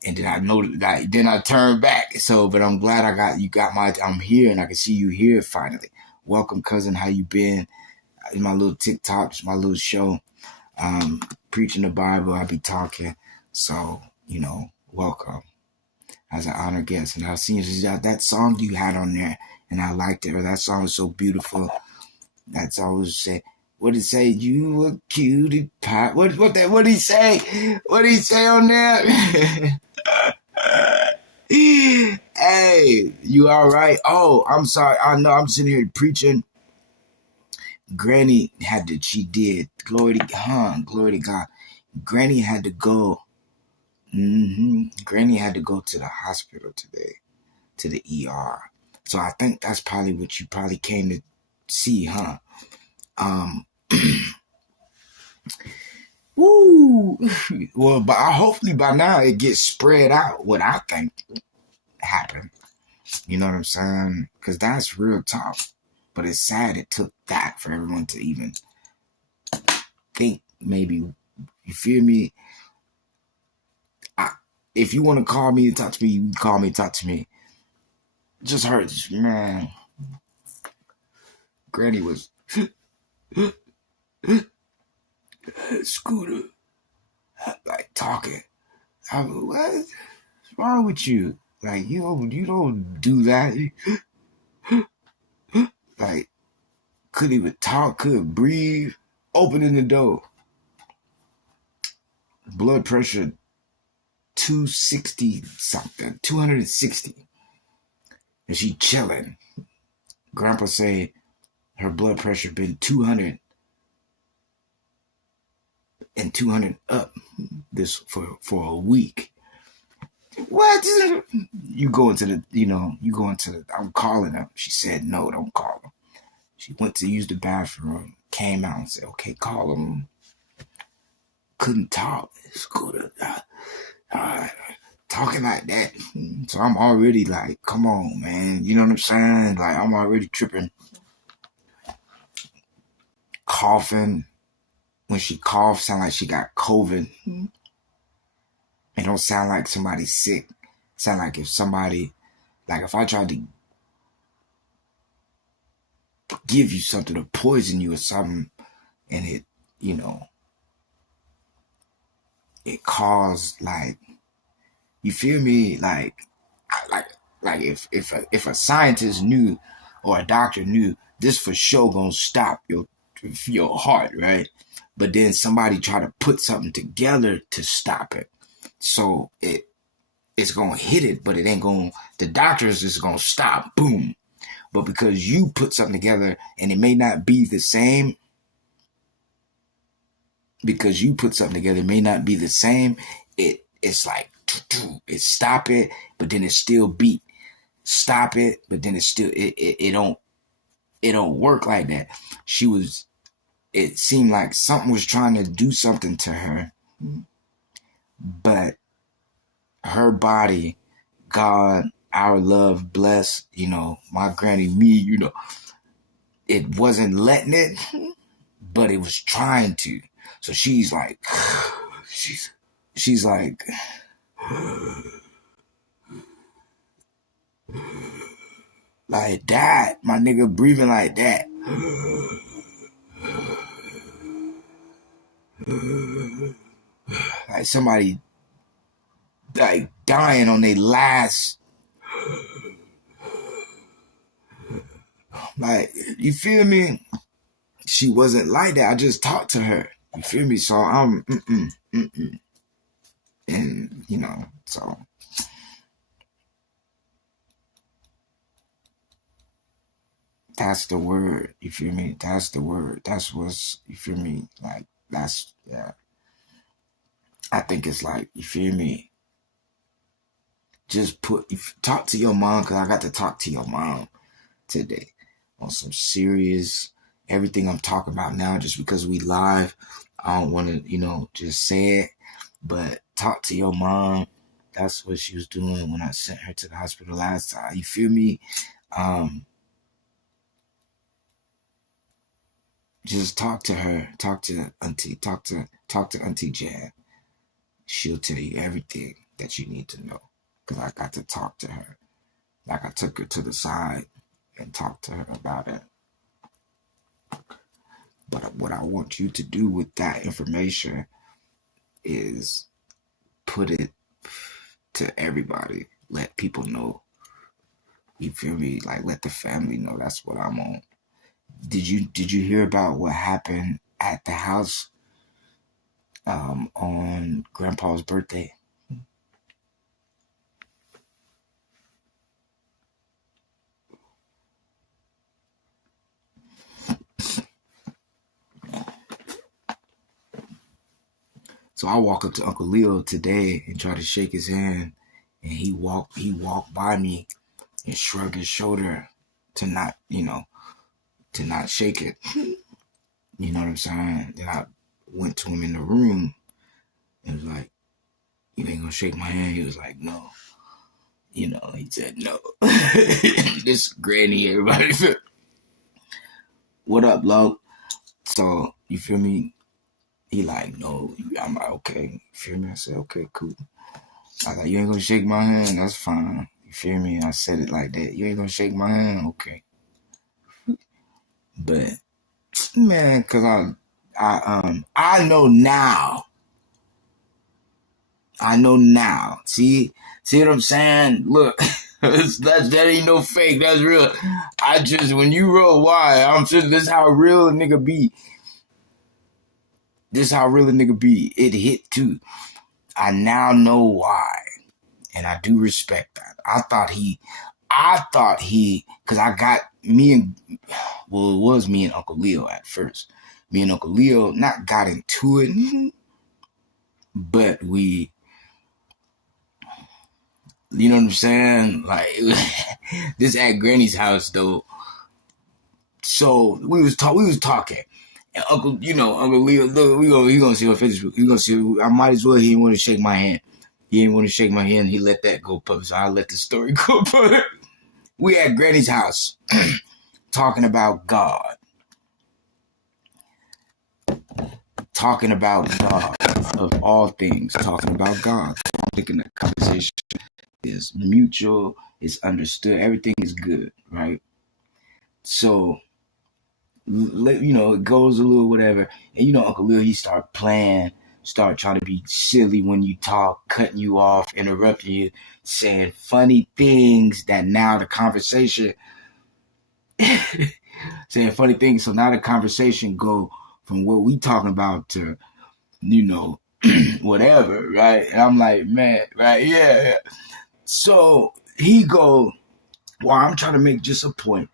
And then I know that then I turn back. So, but I'm glad I'm here and I can see you here finally. Welcome, cousin. How you been? In my little TikToks, my little show. Preaching the Bible, I be talking. So, welcome as an honored guest. And I've seen that song you had on there, and I liked it. Or that song was so beautiful. That's always say. What did it say? You a cutie pie. What did he say? What did he say on there? Hey, you all right? Oh, I'm sorry. I know I'm sitting here preaching. Granny she did. Glory to God. Granny had to go. Granny had to go to the hospital today, to the ER. So I think that's probably what you probably came to see, huh? Woo! Well, but hopefully by now it gets spread out what I think happened. You know what I'm saying? Because that's real tough. But it's sad it took that for everyone to even think maybe. You feel me? If you want to call me and talk to me, you can call me and talk to me. It just hurts, man. Granny was Scooter, like talking. What's wrong with you? Like you don't do that. Like couldn't even talk, couldn't breathe. Opening the door. Blood pressure 260 something, 260. And she chilling. Grandpa say her blood pressure been 200 and 200 up this for a week. What? You go into the, I'm calling her. She said, no, don't call him. She went to use the bathroom, came out and said, okay, call him. Couldn't talk. Scooter, talking like that. So I'm already like, come on, man. You know what I'm saying? Like, I'm already tripping. Coughing. When she coughs, sound like she got COVID. It don't sound like somebody's sick. Sound like if I tried to give you something or poison you or something, and it, it caused like, you feel me? Like if a scientist knew or a doctor knew this for sure gonna stop your heart, right? But then somebody try to put something together to stop it. So it's gonna hit it, but it ain't gonna, the doctors is gonna stop, boom. But because you put something together and it may not be the same, it's like, it stop it, but then it still beat. Stop it, but then it still, it don't work like that. It seemed like something was trying to do something to her, but her body, God, our love, bless, my granny, me, it wasn't letting it, but it was trying to. So she's like, she's like, like that, my nigga breathing like that. Like somebody like dying on their last, like, you feel me? She wasn't like that. I just talked to her. You feel me? So I'm and so that's the word. You feel me? That's the word. That's what's, you feel me? Like that's, yeah. I think it's like, you feel me? Just talk to your mom, because I got to talk to your mom today on some serious, everything I'm talking about now, just because we live. I don't want to, just say it, but talk to your mom That's what she was doing when I sent her to the hospital last time. You feel me? Just talk to her. Talk to Auntie. Talk to Auntie Jan. She'll tell you everything that you need to know. Because I got to talk to her. Like I took her to the side and talked to her about it. But what I want you to do with that information is put it to everybody. Let people know. You feel me? Like let the family know. That's what I'm on. Did you hear about what happened at the house on Grandpa's birthday? So I walk up to Uncle Leo today and try to shake his hand, and he walked by me and shrugged his shoulder to not shake it. You know what I'm saying? Then I went to him in the room and was like, "You ain't gonna shake my hand?" He was like, "No." He said no. This granny, everybody. What up, love? So, you feel me? He like, no. I'm like, okay. You feel me? I said, okay, cool. I was like, you ain't gonna shake my hand? That's fine. You feel me? I said it like that. You ain't gonna shake my hand? Okay. But, man, because I know now. See what I'm saying? Look, that ain't no fake. That's real. When you roll wide, I'm sure this how real a nigga be. It hit too. I now know why. And I do respect that. I thought he, because it was me and Uncle Leo at first. Me and Uncle Leo not got into it, but we, you know what I'm saying? Like, this at Granny's house though. So we was talking. And Uncle Leo, look, he gonna see what Facebook. He gonna see. I might as well. He didn't want to shake my hand. He let that go public. So I let the story go public. We at Granny's house talking about God. Talking about God of all things. Talking about God. I'm thinking the conversation is mutual. It's understood. Everything is good, right? So, it goes a little whatever. And Uncle Lil, he start trying to be silly when you talk, cutting you off, interrupting you, saying funny things that now the conversation, saying funny things. So now the conversation go from what we talking about to, whatever, right? And I'm like, man, right? Yeah. So he go, well, I'm trying to make just a point.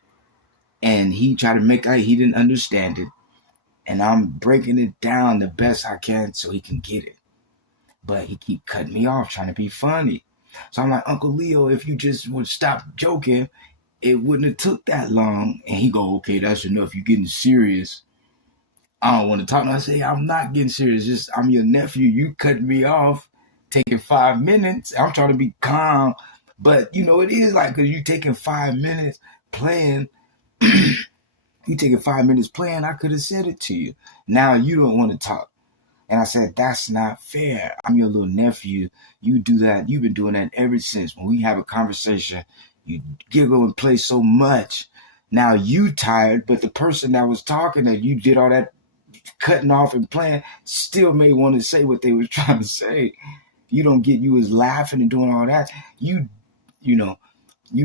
And he tried to make he didn't understand it. And I'm breaking it down the best I can so he can get it. But he keep cutting me off, trying to be funny. So I'm like, Uncle Leo, if you just would stop joking, it wouldn't have took that long. And he go, okay, that's enough. You're getting serious. I don't want to talk. And I say, I'm not getting serious. I'm your nephew. You cutting me off, taking 5 minutes. I'm trying to be calm. But, it is like, because you taking 5 minutes playing. You taking 5 minutes playing, I could have said it to you. Now you don't want to talk. And I said, that's not fair. I'm your little nephew. You do that. You've been doing that ever since. When we have a conversation, you giggle and play so much. Now you tired, but the person that was talking that you did all that cutting off and playing still may want to say what they were trying to say. You was laughing and doing all that. You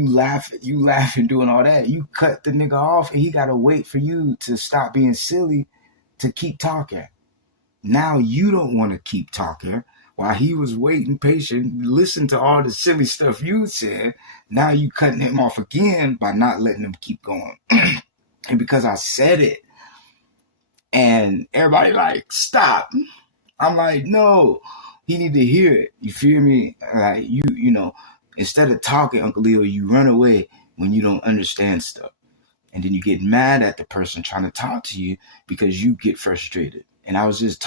laugh and doing all that. You cut the nigga off and he got to wait for you to stop being silly to keep talking. Now you don't want to keep talking while he was waiting patient, listen to all the silly stuff you said. Now you cutting him off again by not letting him keep going. And because I said it and everybody like, stop. I'm like, no, he need to hear it. You feel me? Like instead of talking, Uncle Leo, you run away when you don't understand stuff. And then you get mad at the person trying to talk to you because you get frustrated. And I was just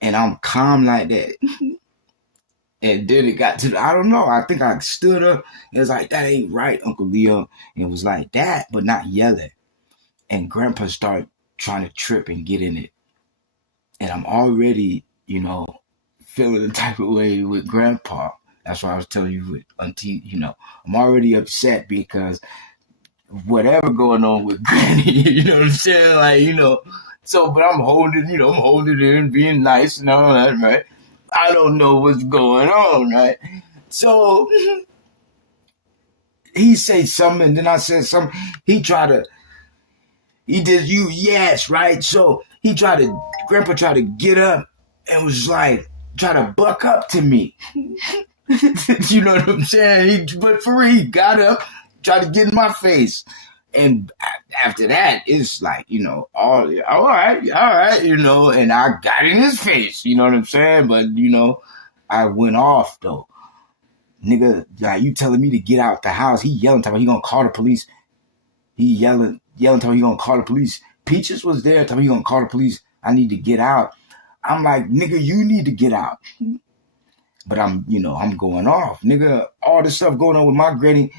and I'm calm like that. And then it got to, I don't know, I think I stood up and was like, that ain't right, Uncle Leo. And it was like that, but not yelling. And Grandpa started trying to trip and get in it. And I'm already, feeling the type of way with Grandpa. That's why I was telling you with Auntie, I'm already upset because whatever going on with Granny, you know what I'm saying? Like, so, but I'm holding it in, being nice and all that, right? I don't know what's going on, right? So he said something, and then I said something. He did you, yes, right? So Grandpa tried to get up and was like, try to buck up to me. You know what I'm saying? But for real, he got up, tried to get in my face. And after that, it's like, all right, and I got in his face, you know what I'm saying? But, I went off, though. Nigga, like, you telling me to get out the house. He yelling, talking about he gonna call the police. He yelling, talking about he gonna call the police. Peaches was there, talking about he gonna call the police. I need to get out. I'm like, nigga, you need to get out. But I'm going off. Nigga, all this stuff going on with my granny,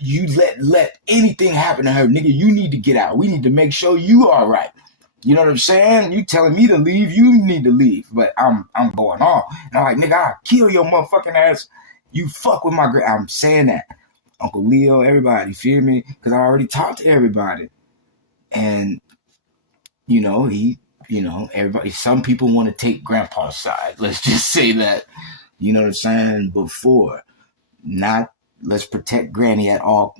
you let anything happen to her. Nigga, you need to get out. We need to make sure you are right. You know what I'm saying? You telling me to leave, you need to leave. But I'm going off. And I'm like, nigga, I'll kill your motherfucking ass. You fuck with my granny. I'm saying that. Uncle Leo, everybody, feel me? Because I already talked to everybody. And, everybody, some people want to take Grandpa's side. Let's just say that, you know what I'm saying, before. Not, let's protect Granny at all,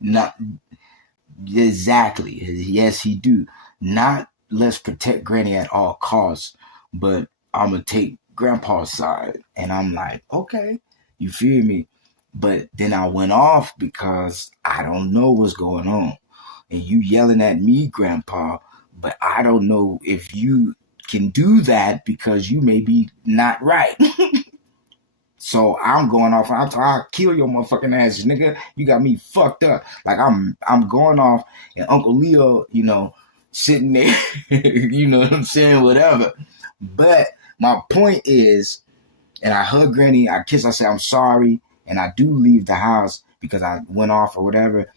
not exactly. Yes, he do. Not, let's protect Granny at all costs, but I'm going to take Grandpa's side. And I'm like, okay, you feel me? But then I went off because I don't know what's going on. And you yelling at me, Grandpa, but I don't know if you can do that because you may be not right. So I'm going off. I'll kill your motherfucking ass, nigga. You got me fucked up. Like I'm going off, and Uncle Leo, sitting there, you know what I'm saying, whatever. But my point is, and I hug Granny, I kiss, I say I'm sorry, and I do leave the house because I went off or whatever.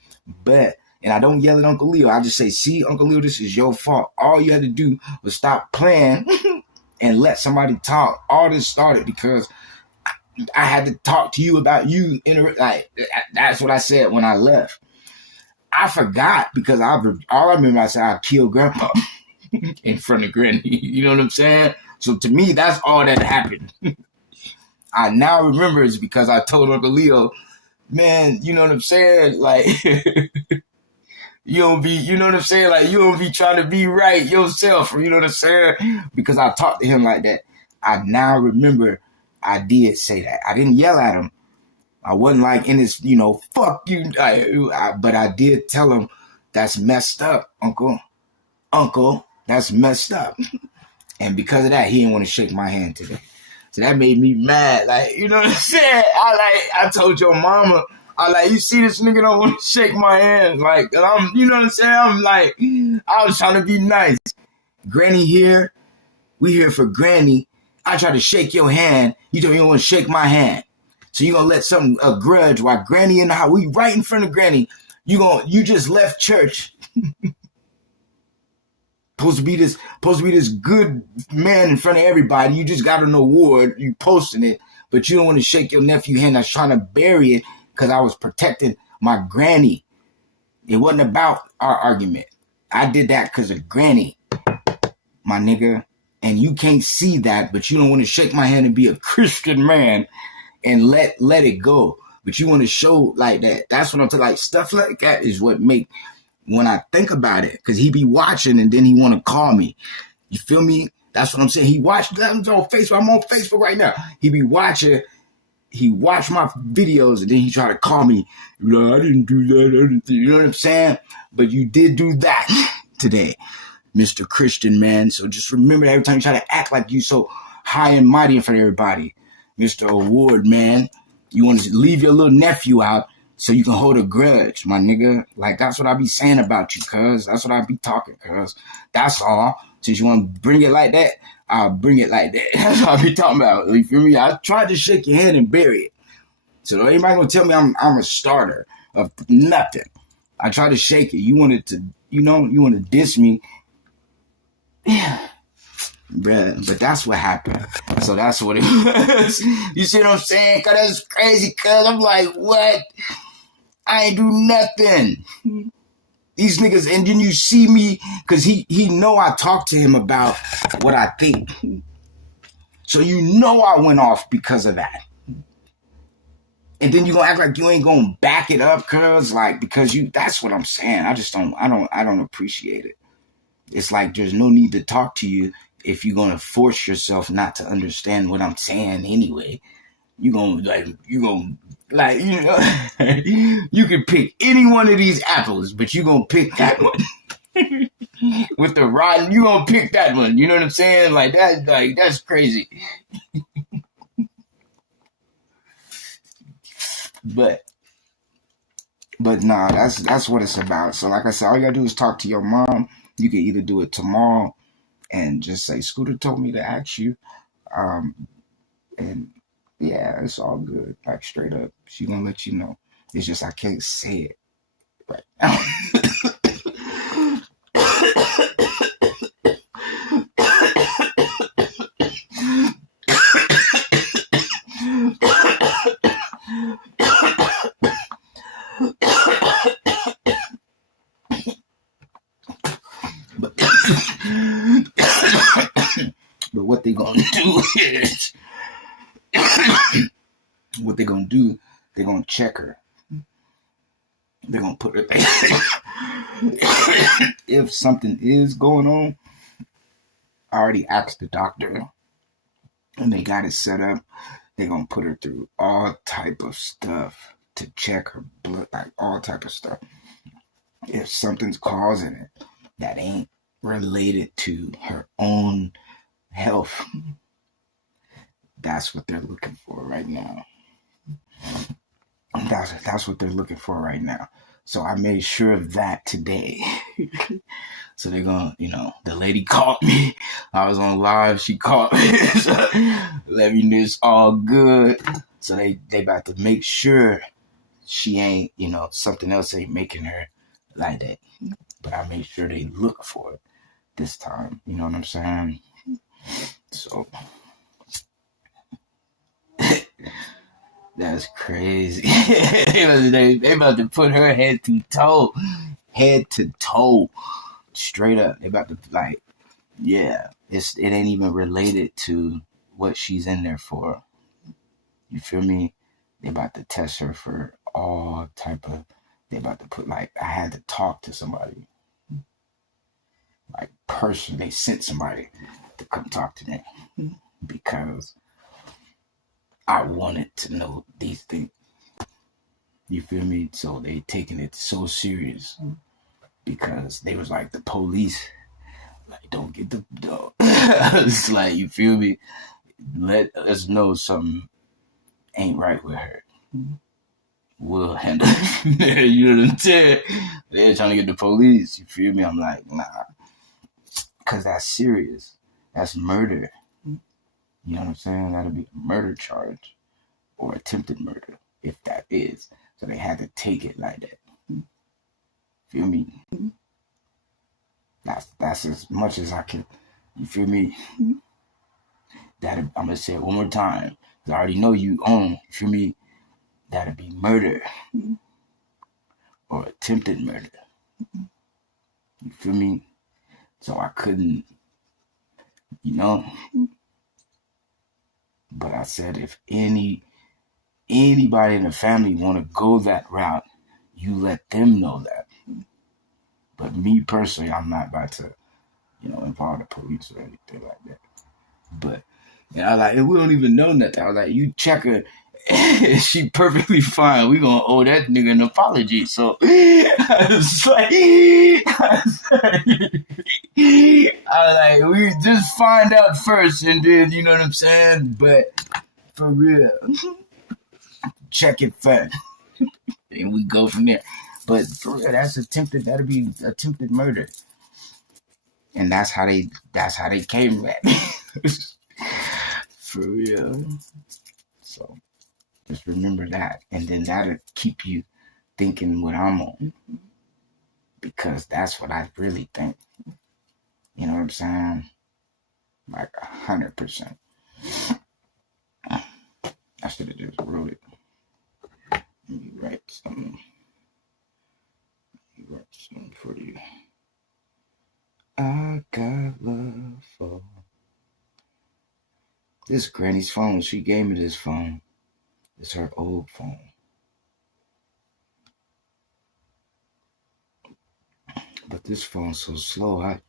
And I don't yell at Uncle Leo. I just say, see, Uncle Leo, this is your fault. All you had to do was stop playing and let somebody talk. All this started because I had to talk to you about you. That's what I said when I left. I forgot because all I remember, I said, I killed Grandpa in front of Granny. You know what I'm saying? So to me, that's all that happened. I now remember it's because I told Uncle Leo, man, you know what I'm saying? Like, you don't be trying to be right yourself. You know what I'm saying? Because I talked to him like that. I now remember I did say that. I didn't yell at him. I wasn't like in his, fuck you. But I did tell him, that's messed up, Uncle. Uncle, that's messed up. And because of that, he didn't want to shake my hand today. So that made me mad. Like, you know what I'm saying? I told your mama, you see this nigga don't want to shake my hand. Like, you know what I'm saying? I'm like, I was trying to be nice. Granny here. We here for Granny. I try to shake your hand. You don't even want to shake my hand. So you gonna let a grudge while Granny in the house. We right in front of Granny. You just left church. Supposed to be this good man in front of everybody. You just got an award. You posting it, but you don't want to shake your nephew's hand. I was trying to bury it because I was protecting my Granny. It wasn't about our argument. I did that because of Granny, my nigga. And you can't see that, but you don't want to shake my hand and be a Christian man and let it go. But you want to show like that. That's what I'm talking. Like stuff like that is what make when I think about it, because he be watching and then he want to call me. You feel me? That's what I'm saying. He watched that on Facebook. I'm on Facebook right now. He be watching. He watched my videos and then he tried to call me. I didn't do that. You know what I'm saying? But you did do that today, Mr. Christian man. So just remember that every time you try to act like you so high and mighty in front of everybody, Mr. Award man, you want to leave your little nephew out So you can hold a grudge, my nigga. Like, that's what I be saying about you, cuz. That's what I be talking, cuz. That's all. Since you want to bring it like that, I'll bring it like that. That's what I be talking about. You feel me? I tried to shake your hand and bury it. So don't anybody gonna tell me I'm a starter of nothing. I tried to shake it. You wanted to, you want to diss me. Yeah. Bruh, but that's what happened. So that's what it was. You see what I'm saying? Cause that's crazy, cuz I'm like, what? I ain't do nothing. These niggas, and then you see me, cause he know I talked to him about what I think. So you know I went off because of that. And then you gonna act like you ain't gonna back it up, cuz, like, because that's what I'm saying. I don't appreciate it. It's like there's no need to talk to you if you're gonna force yourself not to understand what I'm saying anyway. You can pick any one of these apples, but you gonna pick that one. With the rotten, you gonna pick that one. You know what I'm saying? Like that's crazy. But nah, that's what it's about. So like I said, all you gotta do is talk to your mom. You can either do it tomorrow and just say, Scooter told me to ask you. And yeah, it's all good. Like, straight up. She gonna let you know. It's just I can't say it right now. But what they gonna do is they're gonna check her. They're gonna put her there. If something is going on, I already asked the doctor and they got it set up. They're gonna put her through all type of stuff to check her blood, like all type of stuff. If something's causing it that ain't related to her own health, that's what they're looking for right now. That's what they're looking for right now. So I made sure of that today. So they're gonna, the lady called me. I was on live. She called me. So let me know it's all good. So they about to make sure she ain't, something else ain't making her like that. But I made sure they look for it this time. You know what I'm saying? So that's crazy. They about to put her head to toe, straight up. They about to, like, yeah. It ain't even related to what she's in there for. You feel me? They about to test her for all type of. They about to put, like, I had to talk to somebody, like, person. They sent somebody to come talk to me because I wanted to know these things. You feel me? So they taking it so serious because they was like, the police, like, don't get the dog. It's like, you feel me? Let us know something ain't right with her. We'll handle it. You know what I'm saying? They're trying to get the police. You feel me? I'm like, nah. Because that's serious. That's murder. You know what I'm saying? That'll be a murder charge or attempted murder, if that is. So they had to take it like that. Feel me? That's as much as I can. You feel me? I'm gonna say it one more time, because I already know you own. You feel me? That'll be murder or attempted murder. You feel me? So I couldn't, But I said, if anybody in the family want to go that route, you let them know that. But me personally, I'm not about to, involve the police or anything like that. But I was like, we don't even know nothing. I was like, you check her, she perfectly fine. We gonna owe that nigga an apology. So I was like, we just find out first, and then, you know what I'm saying? But for real, check it first. and we go from there. But for real, that'd be attempted murder. And that's how they came at me. For real. So just remember that. And then that'll keep you thinking what I'm on. Because that's what I really think. You know what I'm saying? Like 100%. I should have just wrote it. Let me write something. For you. I got love for this granny's phone. She gave me this phone. It's her old phone. But this phone's so slow. I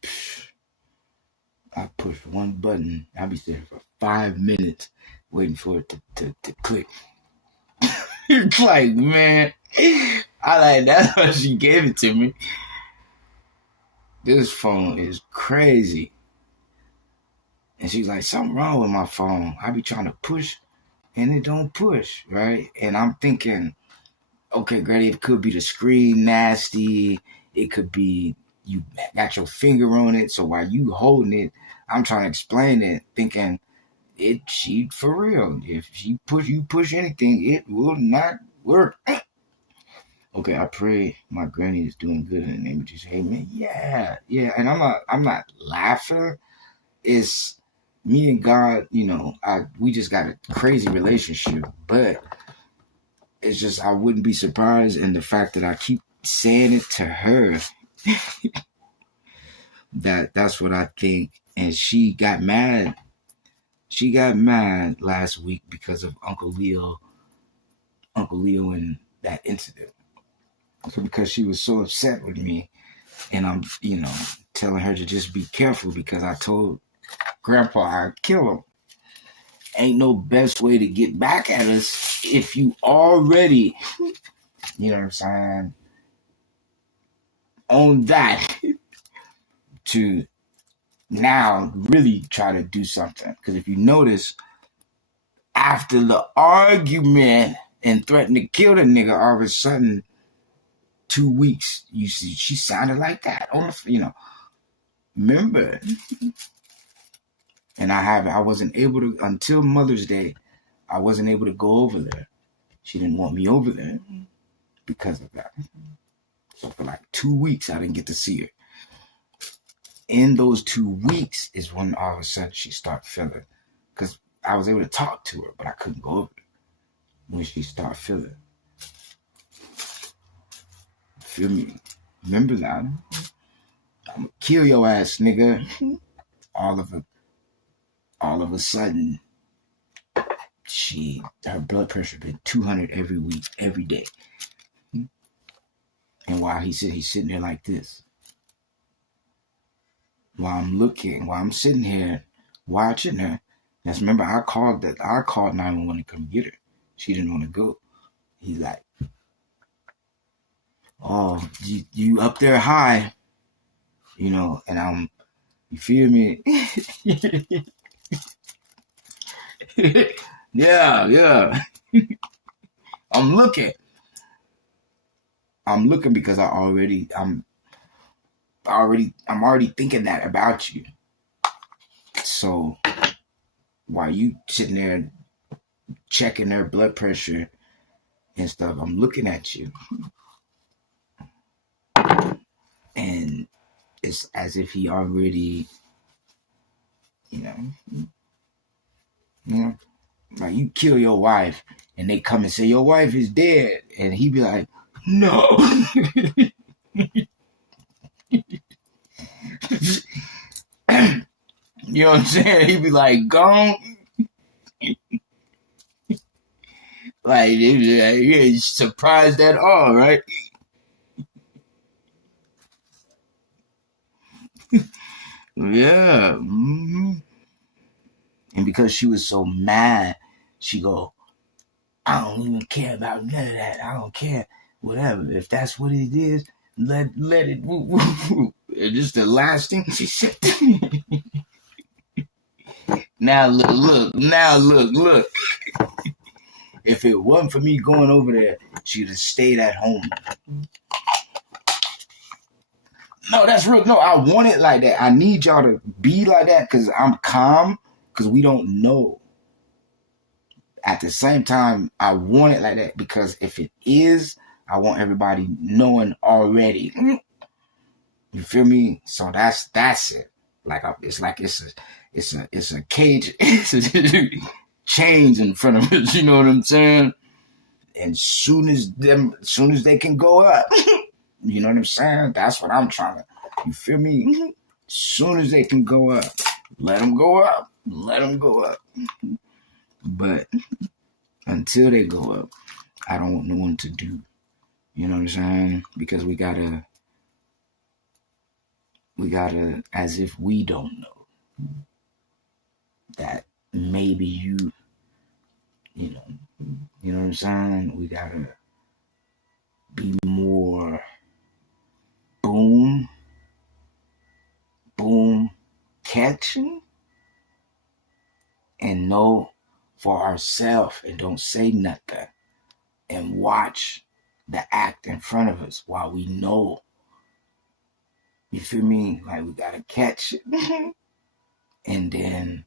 push one button. I'll be sitting for 5 minutes waiting for it to click. It's like, man, that's why she gave it to me. This phone is crazy. And she's like, something wrong with my phone. I be trying to push and it don't push, right? And I'm thinking, okay, Granny, it could be the screen nasty. It could be you got your finger on it. So while you holding it, I'm trying to explain it, thinking she for real. If you push anything, it will not work. Okay, I pray my granny is doing good in the name of Jesus. Amen. Yeah. And I'm not laughing. It's me and God, we just got a crazy relationship. But it's just I wouldn't be surprised in the fact that I keep saying it to her. That's what I think. And she got mad. She got mad last week because of Uncle Leo and that incident. So because she was so upset with me, and I'm, telling her to just be careful because I told Grandpa I'd kill him. Ain't no best way to get back at us if you already, you know what I'm saying, on that to now really try to do something. Because if you notice, after the argument and threatened to kill the nigga, all of a sudden, 2 weeks, you see, she sounded like that on the, remember. And I wasn't able to, until Mother's Day, I wasn't able to go over there. She didn't want me over there because of that. So for like 2 weeks, I didn't get to see her. In those 2 weeks is when all of a sudden she started feeling, because I was able to talk to her, but I couldn't go over there when she started feeling. Feel me? Remember that? I'm gonna kill your ass, nigga. All of a sudden, her blood pressure been 200 every week, every day. And while he's sitting there like this. While I'm sitting here watching her. Just remember, I called 911 to come get her. She didn't want to go. He's like, oh, you up there high, and you feel me? Yeah. I'm looking because I'm already thinking that about you. So while you sitting there checking their blood pressure and stuff, I'm looking at you. And it's as if he already, like you kill your wife and they come and say your wife is dead, and he be like, no. You know what I'm saying? He be like, gone. Like, you ain't surprised at all, right? Yeah. Mm-hmm. And because she was so mad, she go, I don't even care about none of that. I don't care. Whatever. If that's what it is, let it. Woo, woo, woo. And just the last thing she said. Now look. If it wasn't for me going over there you to stay at home. No, that's real. No, I want it like that. I need y'all to be like that because I'm calm because we don't know. At the same time, I want it like that because if it is, I want everybody knowing already. You feel me? So that's it. It's a cage, it's a chains in front of us. You know what I'm saying? And soon as they can go up, you know what I'm saying? That's what I'm trying to. You feel me? Soon as they can go up, let them go up. Let them go up. But until they go up, I don't want no one to do. You know what I'm saying? Because we gotta, as if we don't know that maybe you know what I'm saying? We gotta be more boom catching and know for ourselves and don't say nothing and watch the act in front of us while we know. You feel me? Like we gotta catch it. And then,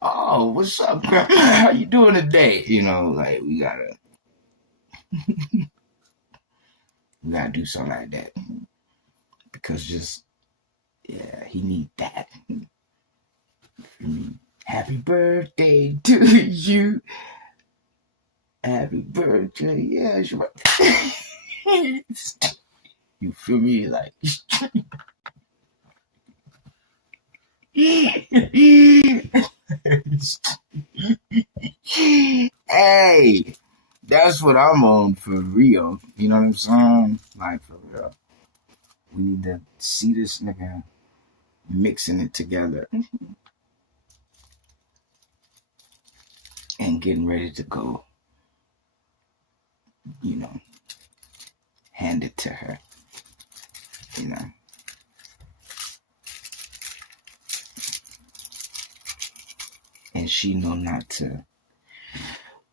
oh, what's up, girl? How you doing today? You know, like we gotta do something like that. Because he need that. Happy birthday to you. Happy birthday. Yeah, it's your birthday. You feel me? Like, hey, that's what I'm on for real. You know what I'm saying? Like, for real. We need to see this nigga mixing it together and getting ready to go, you know, hand it to her, you know. And she know not to,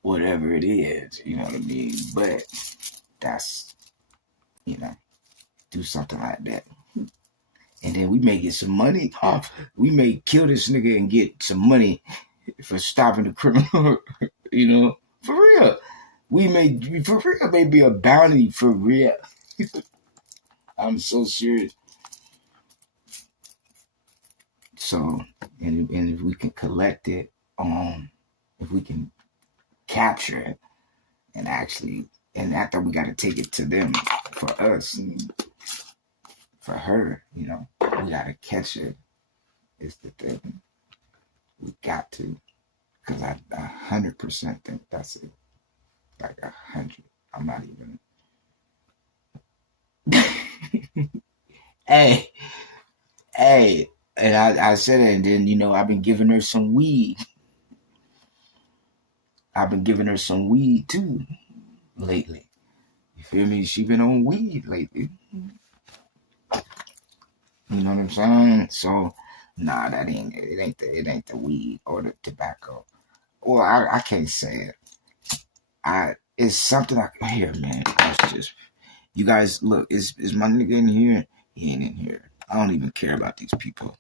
whatever it is, you know what I mean? But that's, you know, do something like that. And then we may get some money off. We may kill this nigga and get some money for stopping the criminal, you know, for real. We may, for real, maybe a bounty for real. I'm so serious. So, and if we can collect it, if we can capture it and actually, and after we got to take it to them for us, for her, you know, we got to catch it. It's the thing. We got to, because I 100% think that's it. Like 100. I'm not even. Hey, and I said it, and then, you know, I've been giving her some weed. I've been giving her some weed too lately. You feel me? She been on weed lately. You know what I'm saying? So, nah, it ain't the weed or the tobacco. Well, I can't say it. It's something I can hear, man. It's just, you guys, look, is my nigga in here? He ain't in here. I don't even care about these people.